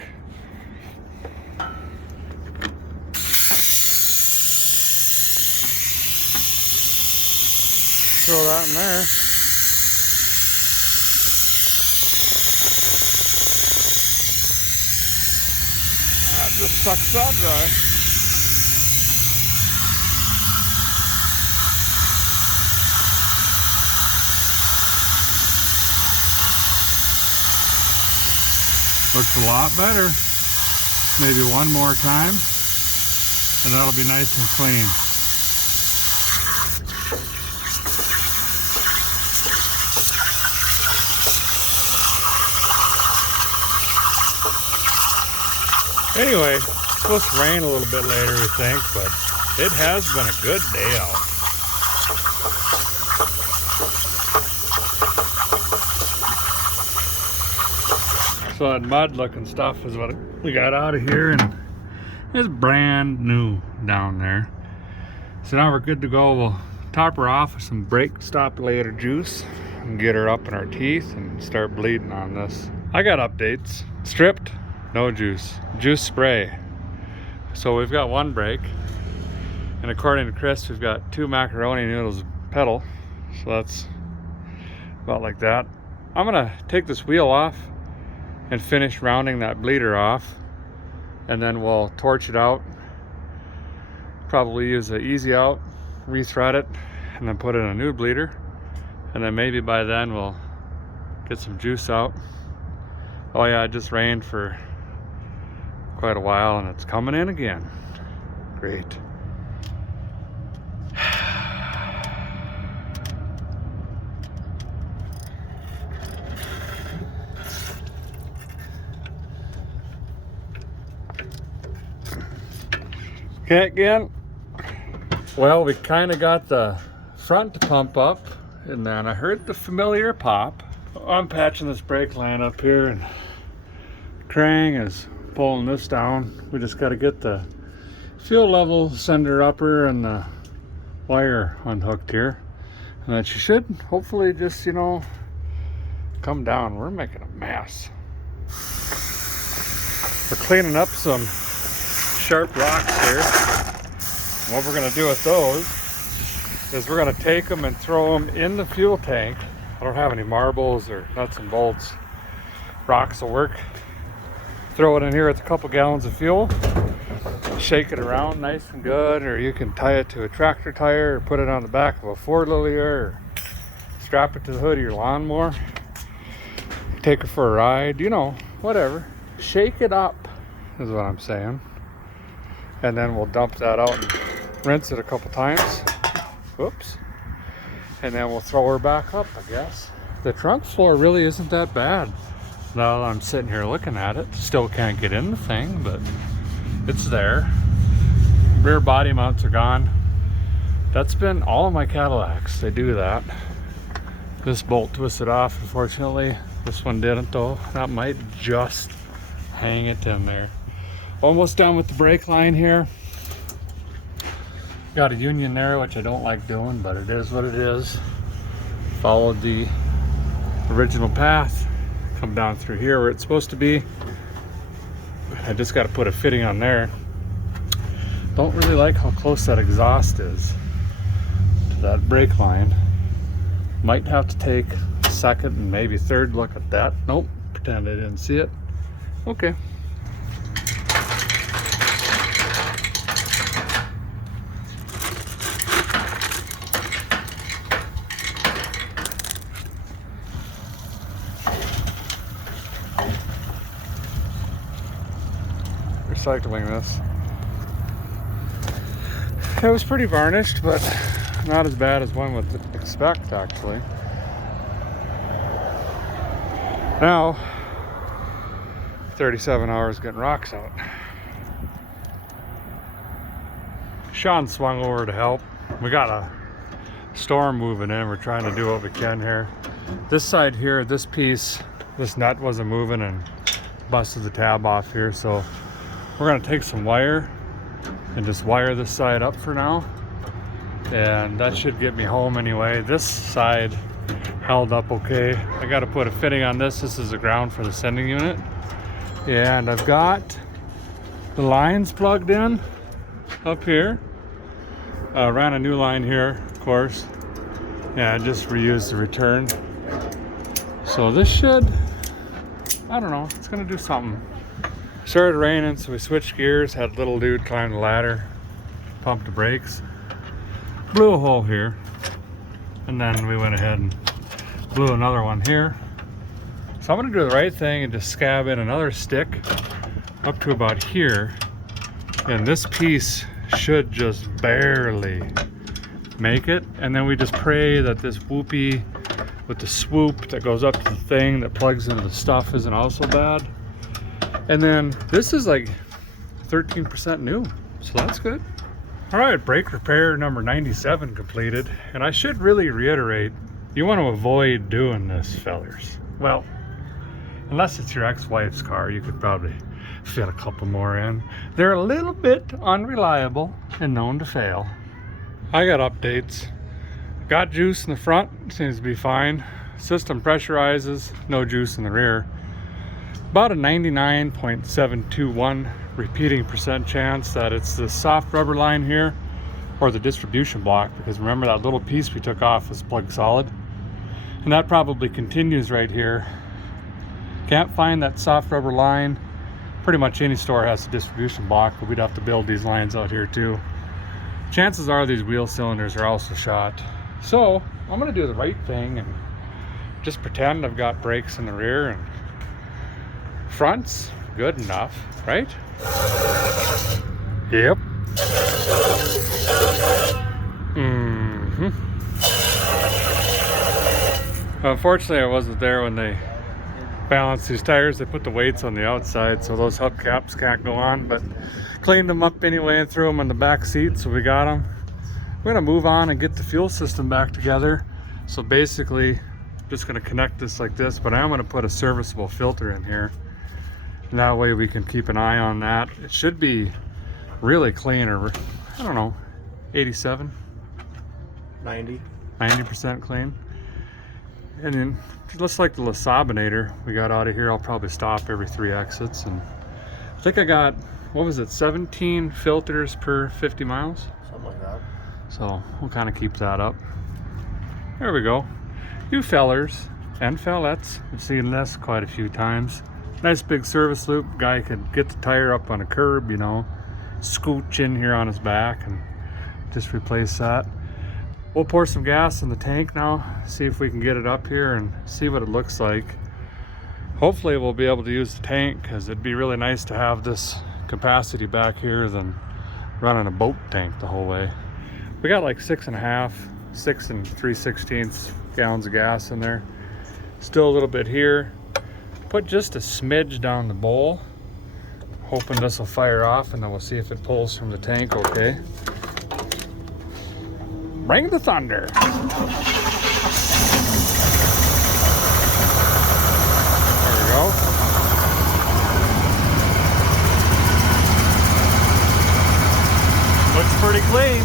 Throw that in there. That just sucks that dry. Looks a lot better. Maybe one more time, and that'll be nice and clean. Anyway, it's supposed to rain a little bit later, we think, but it has been a good day out. So that mud looking stuff is what we got out of here, and it's brand new down there. So now we're good to go. We'll top her off with some brake stop-later juice and get her up in our teeth and start bleeding on this. I got updates. Stripped. No juice. Juice spray. So we've got one brake, and according to Chris, we've got 2 macaroni noodles pedal. So that's about like that. I'm gonna take this wheel off and finish rounding that bleeder off, and then we'll torch it out. Probably use an easy out, rethread it, and then put in a new bleeder, and then maybe by then we'll get some juice out. Oh yeah, it just rained for quite a while, and it's coming in again. Great. Okay, again. Well, we kind of got the front to pump up, and then I heard the familiar pop. I'm patching this brake line up here, and Krang is pulling this down. We just got to get the fuel level sender upper and the wire unhooked here. And that you should hopefully just, you know, come down. We're making a mess. We're cleaning up some sharp rocks here. And what we're gonna do with those is we're gonna take them and throw them in the fuel tank. I don't have any marbles or nuts and bolts. Rocks will work. Throw it in here with a couple gallons of fuel. Shake it around nice and good, or you can tie it to a tractor tire or put it on the back of a four-wheeler or strap it to the hood of your lawnmower. Take her for a ride, you know, whatever. Shake it up is what I'm saying. And then we'll dump that out and rinse it a couple times. Whoops. And then we'll throw her back up, I guess. The trunk floor really isn't that bad. Now that I'm sitting here looking at it, still can't get in the thing, but it's there. Rear body mounts are gone. That's been all of my Cadillacs. They do that. This bolt twisted off, unfortunately. This one didn't though. That might just hang it in there. Almost done with the brake line here. Got a union there, which I don't like doing, but it is what it is. Followed the original path. Come down through here where it's supposed to be. I just got to put a fitting on there. Don't really like how close that exhaust is to that brake line. Might have to take a second and maybe third look at that. Nope, pretend I didn't see it. Okay. Recycling this. It was pretty varnished, but not as bad as one would expect, actually. Now, 37 hours getting rocks out. Sean swung over to help. We got a storm moving in. We're trying to do what we can here. This side here, this piece, this nut wasn't moving and busted the tab off here, so we're gonna take some wire and just wire this side up for now. And that should get me home anyway. This side held up okay. I gotta put a fitting on this. This is the ground for the sending unit. And I've got the lines plugged in up here. Ran a new line here, of course. And I just reused the return. So this should, I don't know, it's gonna do something. Started raining, so we switched gears, had a little dude climb the ladder, pumped the brakes, blew a hole here, and then we went ahead and blew another one here. So I'm gonna do the right thing and just scab in another stick up to about here, and this piece should just barely make it, and then we just pray that this whoopee with the swoop that goes up to the thing that plugs into the stuff isn't also bad. And then this is like 13% new, so that's good. All right, brake repair number 97 completed. And I should really reiterate, you want to avoid doing this, fellers. Well, unless it's your ex-wife's car, you could probably fit a couple more in. They're a little bit unreliable and known to fail. I got updates. Got juice in the front, seems to be fine. System pressurizes, no juice in the rear. About a 99.721 repeating percent chance that it's the soft rubber line here or the distribution block, because remember that little piece we took off was plug solid, and that probably continues right here. Can't find that soft rubber line. Pretty much any store has a distribution block, but we'd have to build these lines out here too. Chances are these wheel cylinders are also shot. So I'm gonna do the right thing and just pretend I've got brakes in the rear, and front's good enough, right? Yep. Unfortunately, I wasn't there when they balanced these tires. They put the weights on the outside, so those hubcaps can't go on, but cleaned them up anyway and threw them in the back seat, so we got them. We're gonna move on and get the fuel system back together. So basically, just gonna connect this like this, but I am gonna put a serviceable filter in here. And that way we can keep an eye on that. It should be really clean, or I don't know, 87? 90. 90% clean. And then just like the Sabinator we got out of here, I'll probably stop every 3 exits. And I think I got, what was it, 17 filters per 50 miles? Something like that. So we'll kind of keep that up. There we go. You fellers and fellettes, I've seen this quite a few times. Nice big service loop. Guy could get the tire up on a curb, you know, scooch in here on his back and just replace that. We'll pour some gas in the tank now, see if we can get it up here and see what it looks like. Hopefully we'll be able to use the tank, because it'd be really nice to have this capacity back here than running a boat tank the whole way. We got like 6 and 3/16 gallons of gas in there. Still a little bit here. Put just a smidge down the bowl, hoping this will fire off, and then we'll see if it pulls from the tank okay. Bring the thunder. There we go. Looks pretty clean.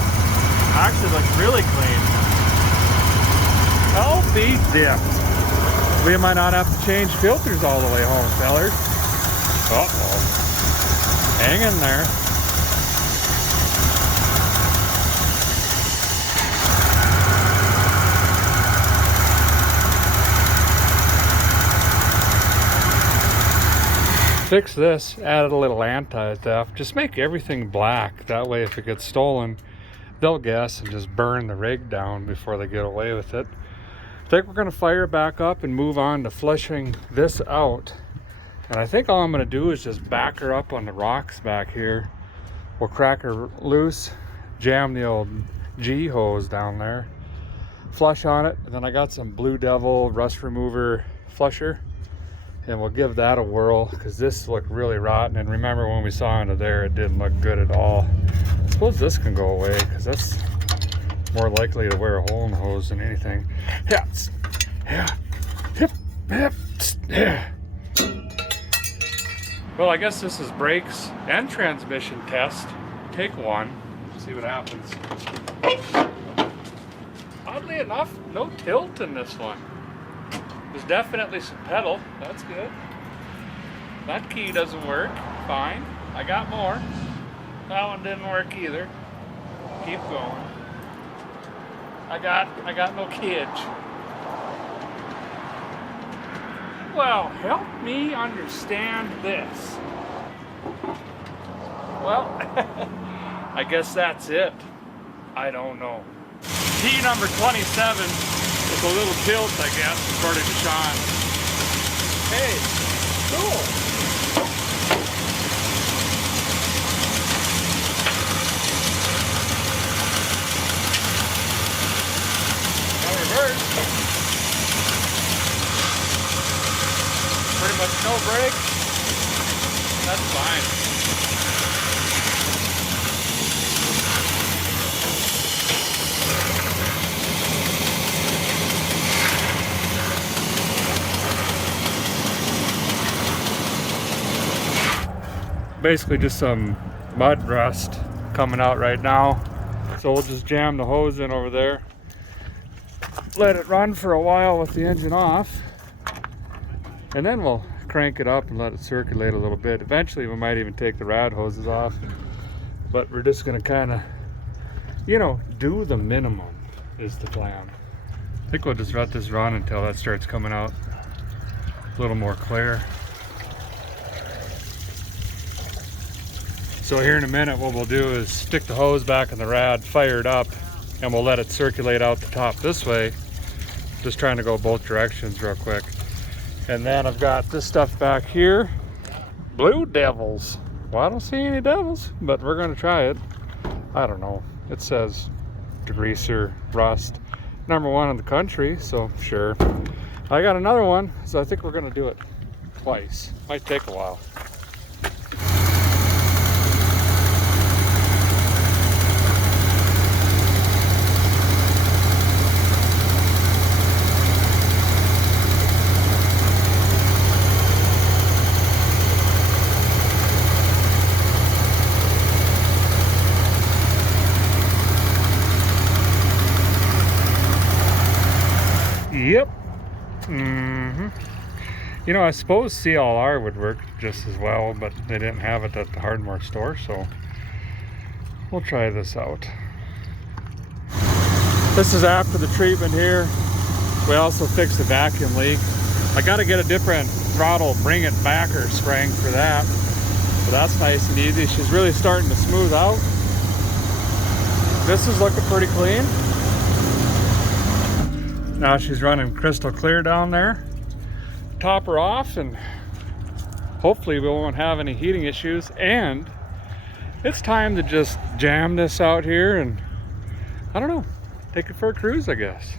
Actually looks really clean. I'll be dipped. We might not have to change filters all the way home, fellers. Uh-oh. Hang in there. Fix this, added a little anti-theft. Just make everything black. That way if it gets stolen, they'll guess and just burn the rig down before they get away with it. I think we're gonna fire it back up and move on to flushing this out. And I think all I'm gonna do is just back her up on the rocks back here. We'll crack her loose, jam the old G hose down there, flush on it, and then I got some Blue Devil rust remover flusher. And we'll give that a whirl, because this looked really rotten. And remember when we saw under there, it didn't look good at all. I suppose this can go away, because that's more likely to wear a hole in the hose than anything. Yeah, yeah. Well, I guess this is brakes and transmission test. Take one, see what happens. Oddly enough, no tilt in this one. There's definitely some pedal. That's good. That key doesn't work. Fine. I got more. That one didn't work either. Keep going. I got no kidge. Well, help me understand this. Well, I guess that's it. I don't know. Key number 27. With a little tilt, I guess, according to Sean. Hey, cool. No reverse. Pretty much no brakes. That's fine. Basically just some mud rust coming out right now, so we'll just jam the hose in over there, let it run for a while with the engine off, and then we'll crank it up and let it circulate a little bit. Eventually we might even take the rad hoses off, but we're just going to kind of, you know, do the minimum is the plan. I think we'll just let this run until that starts coming out a little more clear. So here in a minute, what we'll do is stick the hose back in the rad, fire it up, and we'll let it circulate out the top this way. Just trying to go both directions real quick. And then I've got this stuff back here. Blue Devils. Well, I don't see any devils, but we're gonna try it. I don't know. It says degreaser rust. #1 in the country, so sure. I got another one, so I think we're gonna do it twice. Might take a while. You know, I suppose CLR would work just as well, but they didn't have it at the hardware store, so we'll try this out. This is after the treatment here. We also fixed the vacuum leak. I got to get a different throttle, bring it back or spring for that. But that's nice and easy. She's really starting to smooth out. This is looking pretty clean. Now she's running crystal clear down there. Top her off and hopefully we won't have any heating issues. And it's time to just jam this out here and I don't know, take it for a cruise, I guess.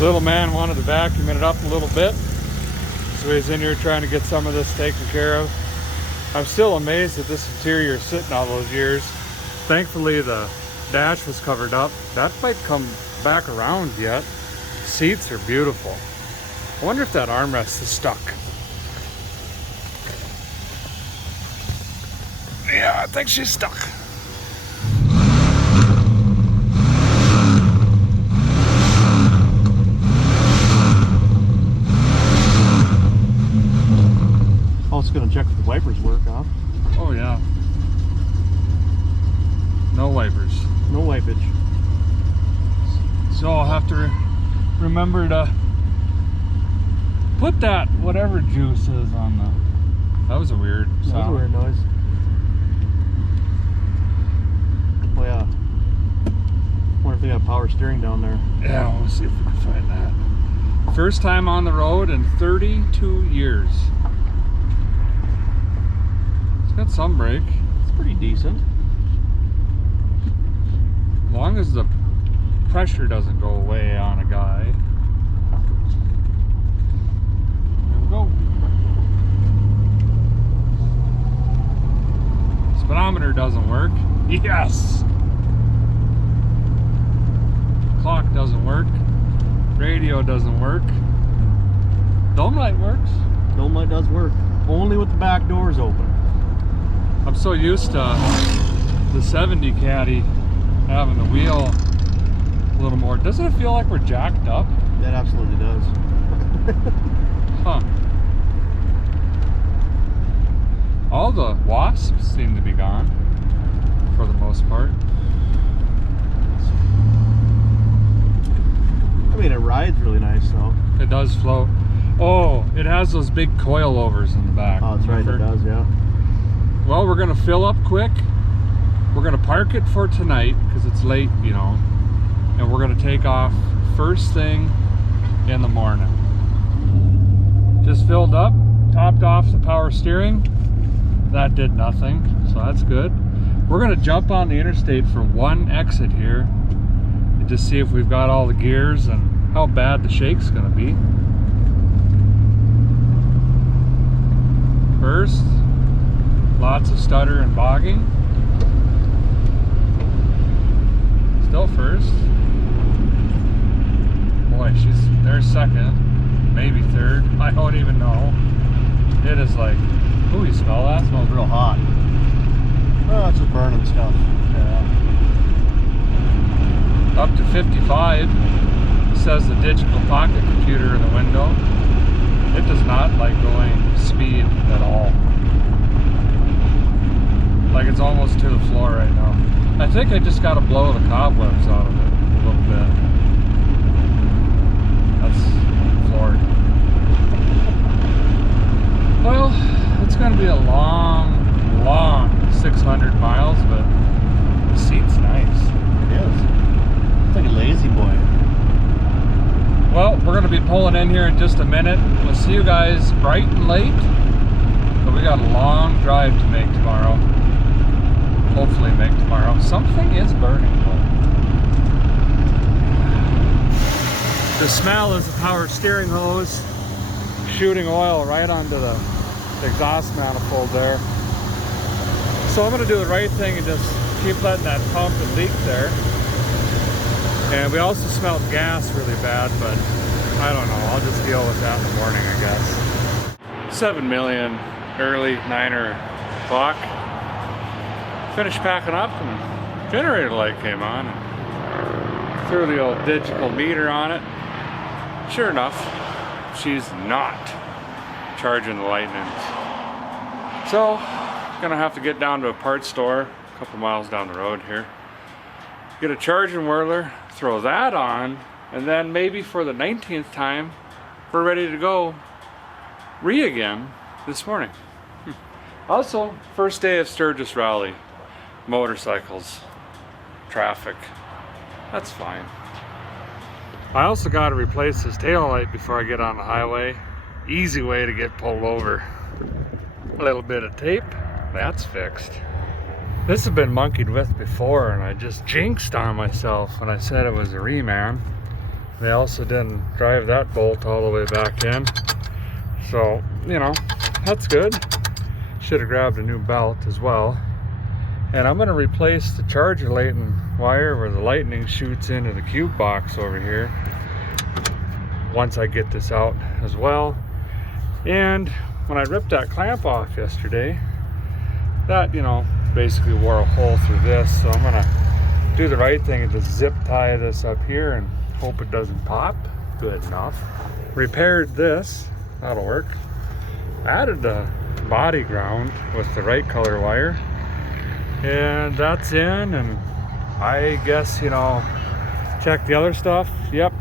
Little man wanted to vacuum it up a little bit, so he's in here trying to get some of this taken care of. I'm still amazed that this interior is sitting all those years. Thankfully the dash was covered up. That might come back around yet. Seats are beautiful. I wonder if that armrest is stuck. Yeah, I think she's stuck. Also gonna check if the wipers work, huh? Oh yeah. No wipers. No wipage. So I'll have to remember to put that whatever juice is on the... That was a weird sound. That was a weird noise. Oh yeah. Wonder if they got power steering down there. Yeah, we'll see if we can find that. First time on the road in 32 years. It's got some brake. It's pretty decent. As long as the pressure doesn't go away on a guy. There we go. Speedometer doesn't work. Yes! Clock doesn't work. Radio doesn't work. Dome light works. Dome light does work. Only with the back doors open. I'm so used to the 70 Caddy having the wheel a little more. Doesn't it feel like we're jacked up? That absolutely does. Huh. All the wasps seem to be gone for the most part. I mean, it rides really nice though. It does float. Oh, it has those big coilovers in the back. Oh, that's right, it does, yeah. Well, we're gonna fill up quick. We're gonna park it for tonight because it's late, you know, and we're gonna take off first thing in the morning. Just filled up, topped off the power steering. That did nothing, so that's good. We're gonna jump on the interstate for one exit here and just see if we've got all the gears and how bad the shake's gonna be. First, lots of stutter and bogging. Still first. Boy, there's second, maybe third. I don't even know. It is like, ooh, you smell that? It smells real hot. Oh, it's just burning stuff. Yeah. Up to 55. It says the digital pocket computer in the window. It does not like going speed at all. Like it's almost to the floor right now. I think I just got to blow the cobwebs out of it a little bit. That's floored. Well, it's going to be a long 600 miles, but the seat's nice. It is. It's like a lazy boy. Well, we're going to be pulling in here in just a minute. We'll see you guys bright and late, but we got a long drive to make tomorrow. Hopefully make tomorrow. Something is burning though. The smell is the power steering hose shooting oil right onto the exhaust manifold there. So I'm going to do the right thing and just keep letting that pump and leak there. And we also smelled gas really bad, but I don't know. I'll just deal with that in the morning, I guess. 7 million early, 9 o'clock. Finished packing up and generator light came on. And threw the old digital meter on it. Sure enough, she's not charging the Lightnings. So, gonna have to get down to a parts store a couple miles down the road here. Get a charging whirler, throw that on, and then maybe for the 19th time, we're ready to go again this morning. Also, first day of Sturgis Rally. Motorcycles, traffic, that's fine. I also got to replace this tail light before I get on the highway. Easy way to get pulled over. A little bit of tape, that's fixed. This has been monkeyed with before, and I just jinxed on myself when I said it was a reman. They also didn't drive that bolt all the way back in. So, you know, that's good. Should have grabbed a new belt as well. And I'm going to replace the charger Leighton wire where the Lightning shoots into the cube box over here once I get this out as well. And when I ripped that clamp off yesterday, that, you know, basically wore a hole through this. So I'm going to do the right thing and just zip tie this up here and hope it doesn't pop. Good enough. Repaired this. That'll work. Added the body ground with the right color wire. And that's in, and I guess, you know, check the other stuff. Yep.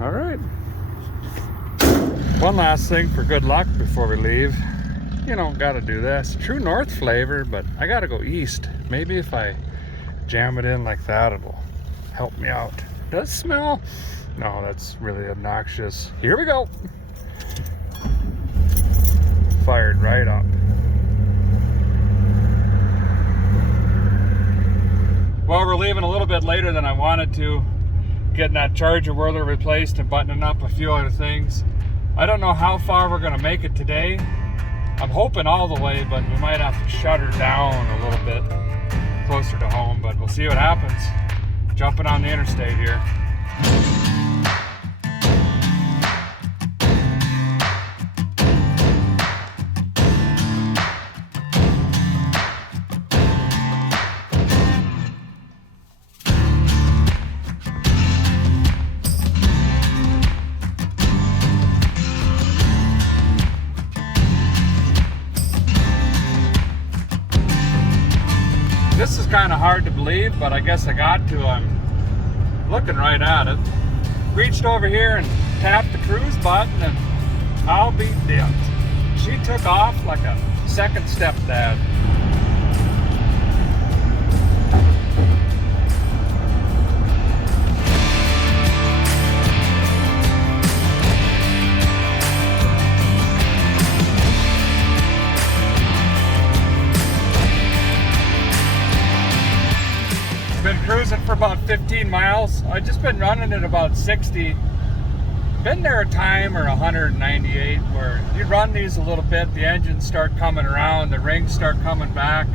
All right. One last thing for good luck before we leave. You know, gotta do this. True North flavor, but I gotta go east. Maybe if I jam it in like that, it'll help me out. Does smell? No, that's really obnoxious. Here we go. Fired right up. Well, we're leaving a little bit later than I wanted to, getting that charger whirler replaced and buttoning up a few other things. I don't know how far we're going to make it today. I'm hoping all the way, but we might have to shut her down a little bit closer to home, but we'll see what happens. Jumping on the interstate here. This is kind of hard to believe, but I guess I got to. I'm looking right at it. Reached over here and tapped the cruise button, and I'll be damned. She took off like a second stepdad. Been cruising for about 15 miles. I've just been running at about 60. Been there a time or 198 where you run these a little bit, the engines start coming around, the rings start coming back.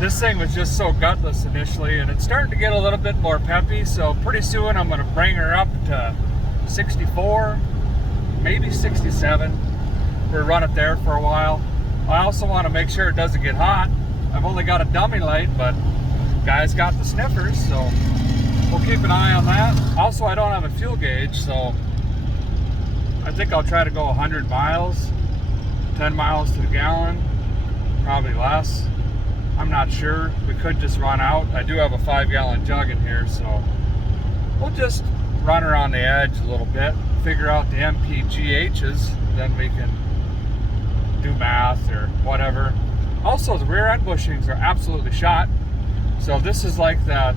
This thing was just so gutless initially, and it's starting to get a little bit more peppy, so pretty soon I'm going to bring her up to 64, maybe 67. We'll run it there for a while. I also want to make sure it doesn't get hot. I've only got a dummy light, but guys got the sniffers, so we'll keep an eye on that. Also, I don't have a fuel gauge, so I think I'll try to go 100 miles, 10 miles to the gallon, probably less. I'm not sure. We could just run out. I do have a 5-gallon jug in here, so we'll just run around the edge a little bit, figure out the MPGHs, then we can do math or whatever. Also, the rear end bushings are absolutely shot. So this is like that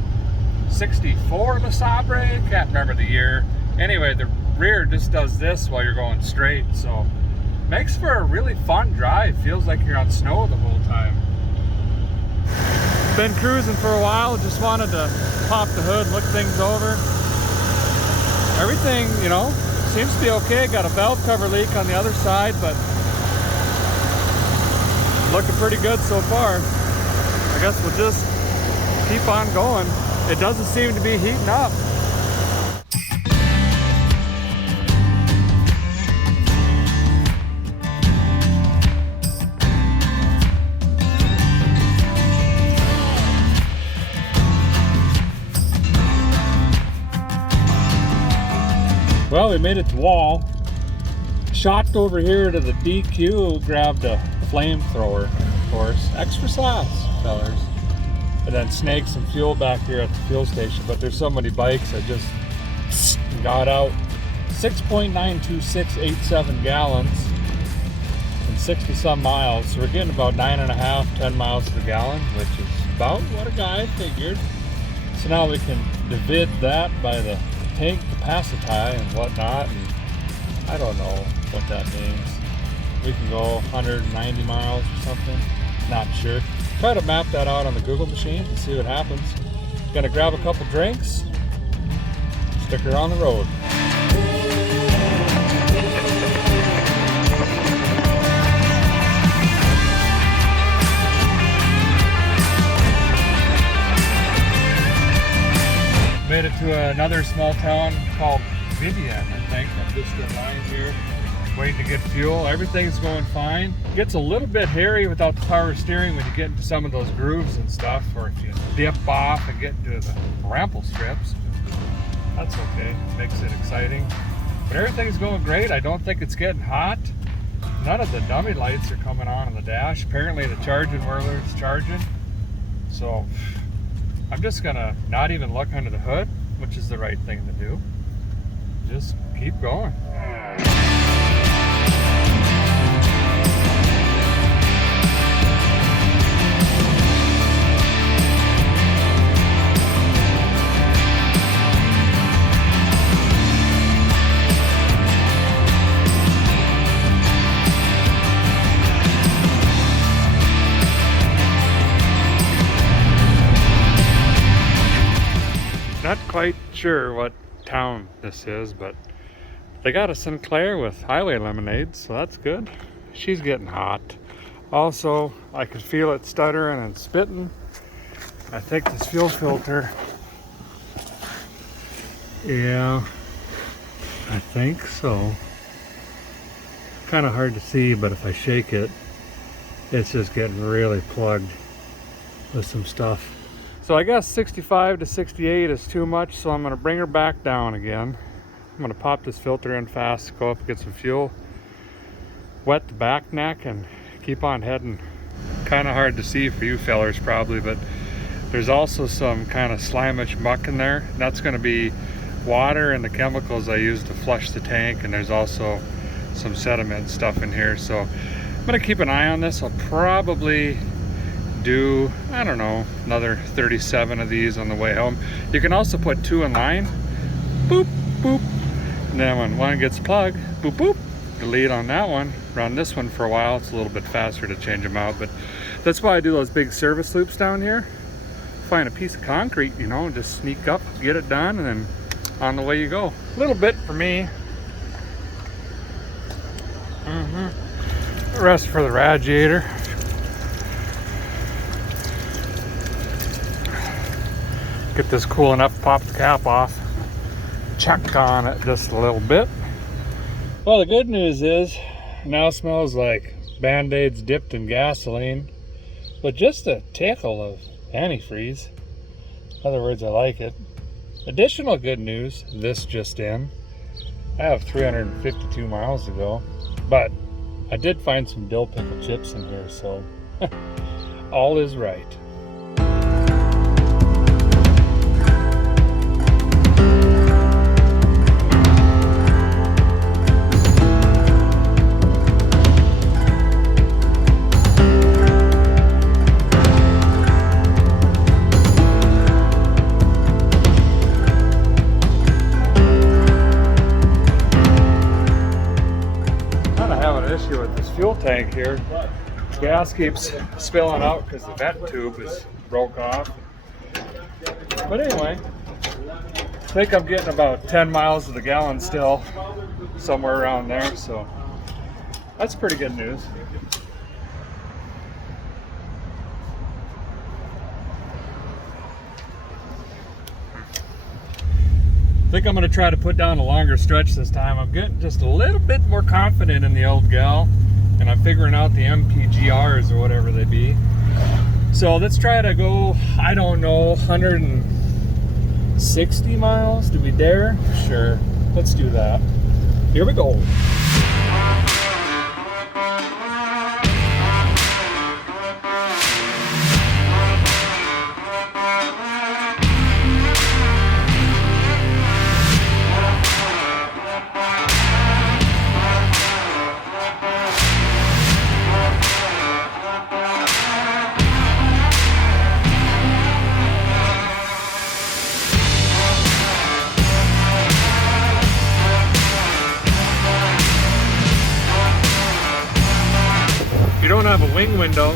64 Le Sabre, can't remember the year. Anyway, the rear just does this while you're going straight, so makes for a really fun drive. Feels like you're on snow the whole time. Been cruising for a while, just wanted to pop the hood, look things over. Everything, you know, seems to be okay. Got a valve cover leak on the other side, but looking pretty good so far. I guess we'll just keep on going. It doesn't seem to be heating up. Well, we made it to Wall. Shot over here to the DQ, grabbed a flamethrower, of course. Extra sauce, fellers. And then snaked some fuel back here at the fuel station. But there's so many bikes, I just got out 6.92687 gallons and 60 some miles. So we're getting about 9.5, 10 miles per gallon, which is about what a guy figured. So now we can divide that by the tank capacity and whatnot. And I don't know what that means. We can go 190 miles or something. Not sure. Try to map that out on the Google machine and see what happens. Gonna grab a couple drinks. Stick her on the road. Made it to another small town called Vivian, I think. I'm just in line here, waiting to get fuel. Everything's going fine. Gets a little bit hairy without the power steering when you get into some of those grooves and stuff, or if you dip off and get into the ramble strips. That's okay, makes it exciting. But everything's going great. I don't think it's getting hot. None of the dummy lights are coming on the dash. Apparently the charging whirler is charging. So I'm just gonna not even look under the hood, which is the right thing to do. Just keep going. Not quite sure what town this is, but they got a Sinclair with highway lemonade, so that's good. She's getting hot. Also, I could feel it stuttering and spitting. I think this fuel filter, yeah, I think so. Kind of hard to see, but if I shake it, it's just getting really plugged with some stuff. So I guess 65 to 68 is too much, so I'm gonna bring her back down again. I'm gonna pop this filter in fast, go up and get some fuel, wet the back neck, and keep on heading. Kind of hard to see for you fellers probably, but there's also some kind of slimish muck in there. That's gonna be water and the chemicals I use to flush the tank, and there's also some sediment stuff in here. So I'm gonna keep an eye on this. I'll probably do, I don't know, another 37 of these on the way home. You can also put 2 in line, boop, boop, and then when one gets plugged, boop, boop, delete on that one, run this one for a while. It's a little bit faster to change them out, but that's why I do those big service loops down here. Find a piece of concrete, you know, just sneak up, get it done, and then on the way you go. A little bit for me. The rest for the radiator. Get this cool enough, pop the cap off, check on it just a little bit. Well, the good news is it now smells like Band-Aids dipped in gasoline, but just a tickle of antifreeze. In other words, I like it. Additional good news, this just in. I have 352 miles to go, but I did find some dill pickle chips in here, so all is right. Fuel tank here. Gas keeps spilling out because the vent tube is broke off. But anyway, I think I'm getting about 10 miles to the gallon still, somewhere around there, so that's pretty good news. I think I'm going to try to put down a longer stretch this time. I'm getting just a little bit more confident in the old gal, and I'm figuring out the MPGRs or whatever they be. So let's try to go, I don't know, 160 miles. Do we dare? Sure. Let's do that. Here we go. have a wing window.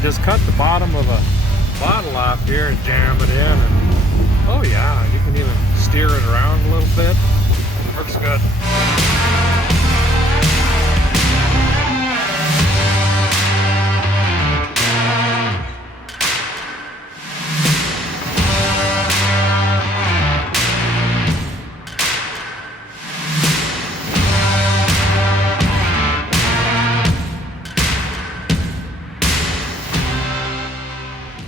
Just cut the bottom of a bottle off here and jam it in, and oh yeah, you can even steer it around a little bit. Works good.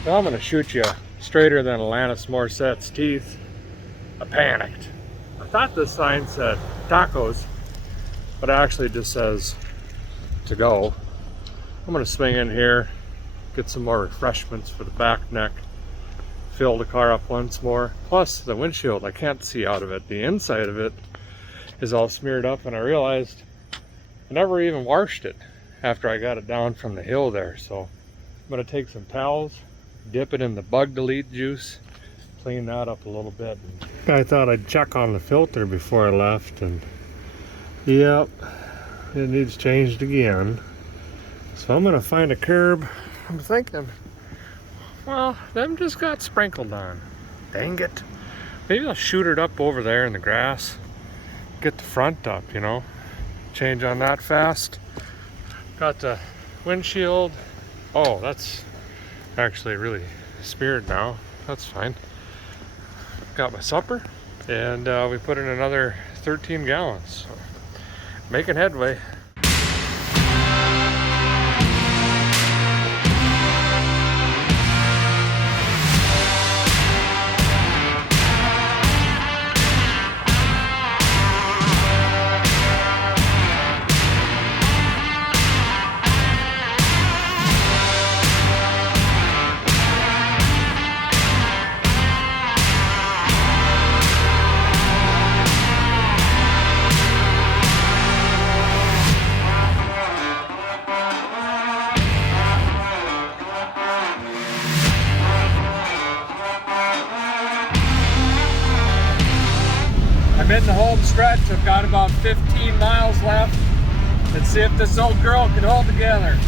Well, I'm going to shoot you straighter than Alanis Morissette's teeth. I panicked. I thought this sign said tacos, but it actually just says to go. I'm going to swing in here, get some more refreshments for the back neck, fill the car up once more. Plus the windshield, I can't see out of it. The inside of it is all smeared up, and I realized I never even washed it after I got it down from the hill there. So I'm going to take some towels, dip it in the bug delete juice, clean that up a little bit. I thought I'd check on the filter before I left, and yep, it needs changed again. So I'm gonna find a curb. I'm thinking, well, them just got sprinkled on. Dang it. Maybe I'll shoot it up over there in the grass, get the front up, you know, change on that fast. Got the windshield. Oh, that's actually really smeared now. That's fine. Got my supper, and we put in another 13 gallons. So, making headway. I'm in the home stretch. I've got about 15 miles left. Let's see if this old girl can hold together.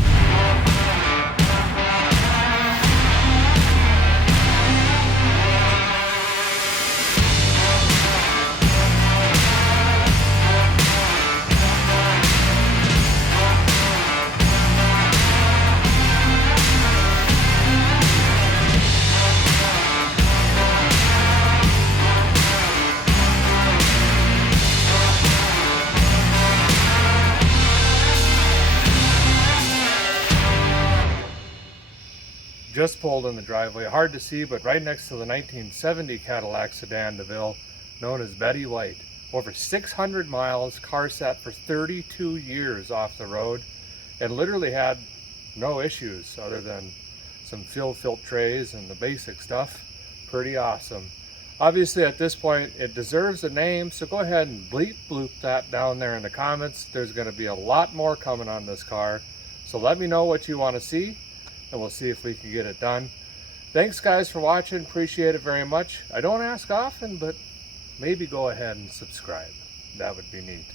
Just pulled in the driveway, hard to see, but right next to the 1970 Cadillac Sedan DeVille, known as Betty White. Over 600 miles, car sat for 32 years off the road, and literally had no issues other than some fuel filtrates and the basic stuff. Pretty awesome. Obviously at this point it deserves a name, so go ahead and bleep bloop that down there in the comments. There's going to be a lot more coming on this car, so let me know what you want to see, and we'll see if we can get it done. Thanks guys for watching, appreciate it very much. I don't ask often, but maybe go ahead and subscribe. That would be neat.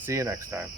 See you next time.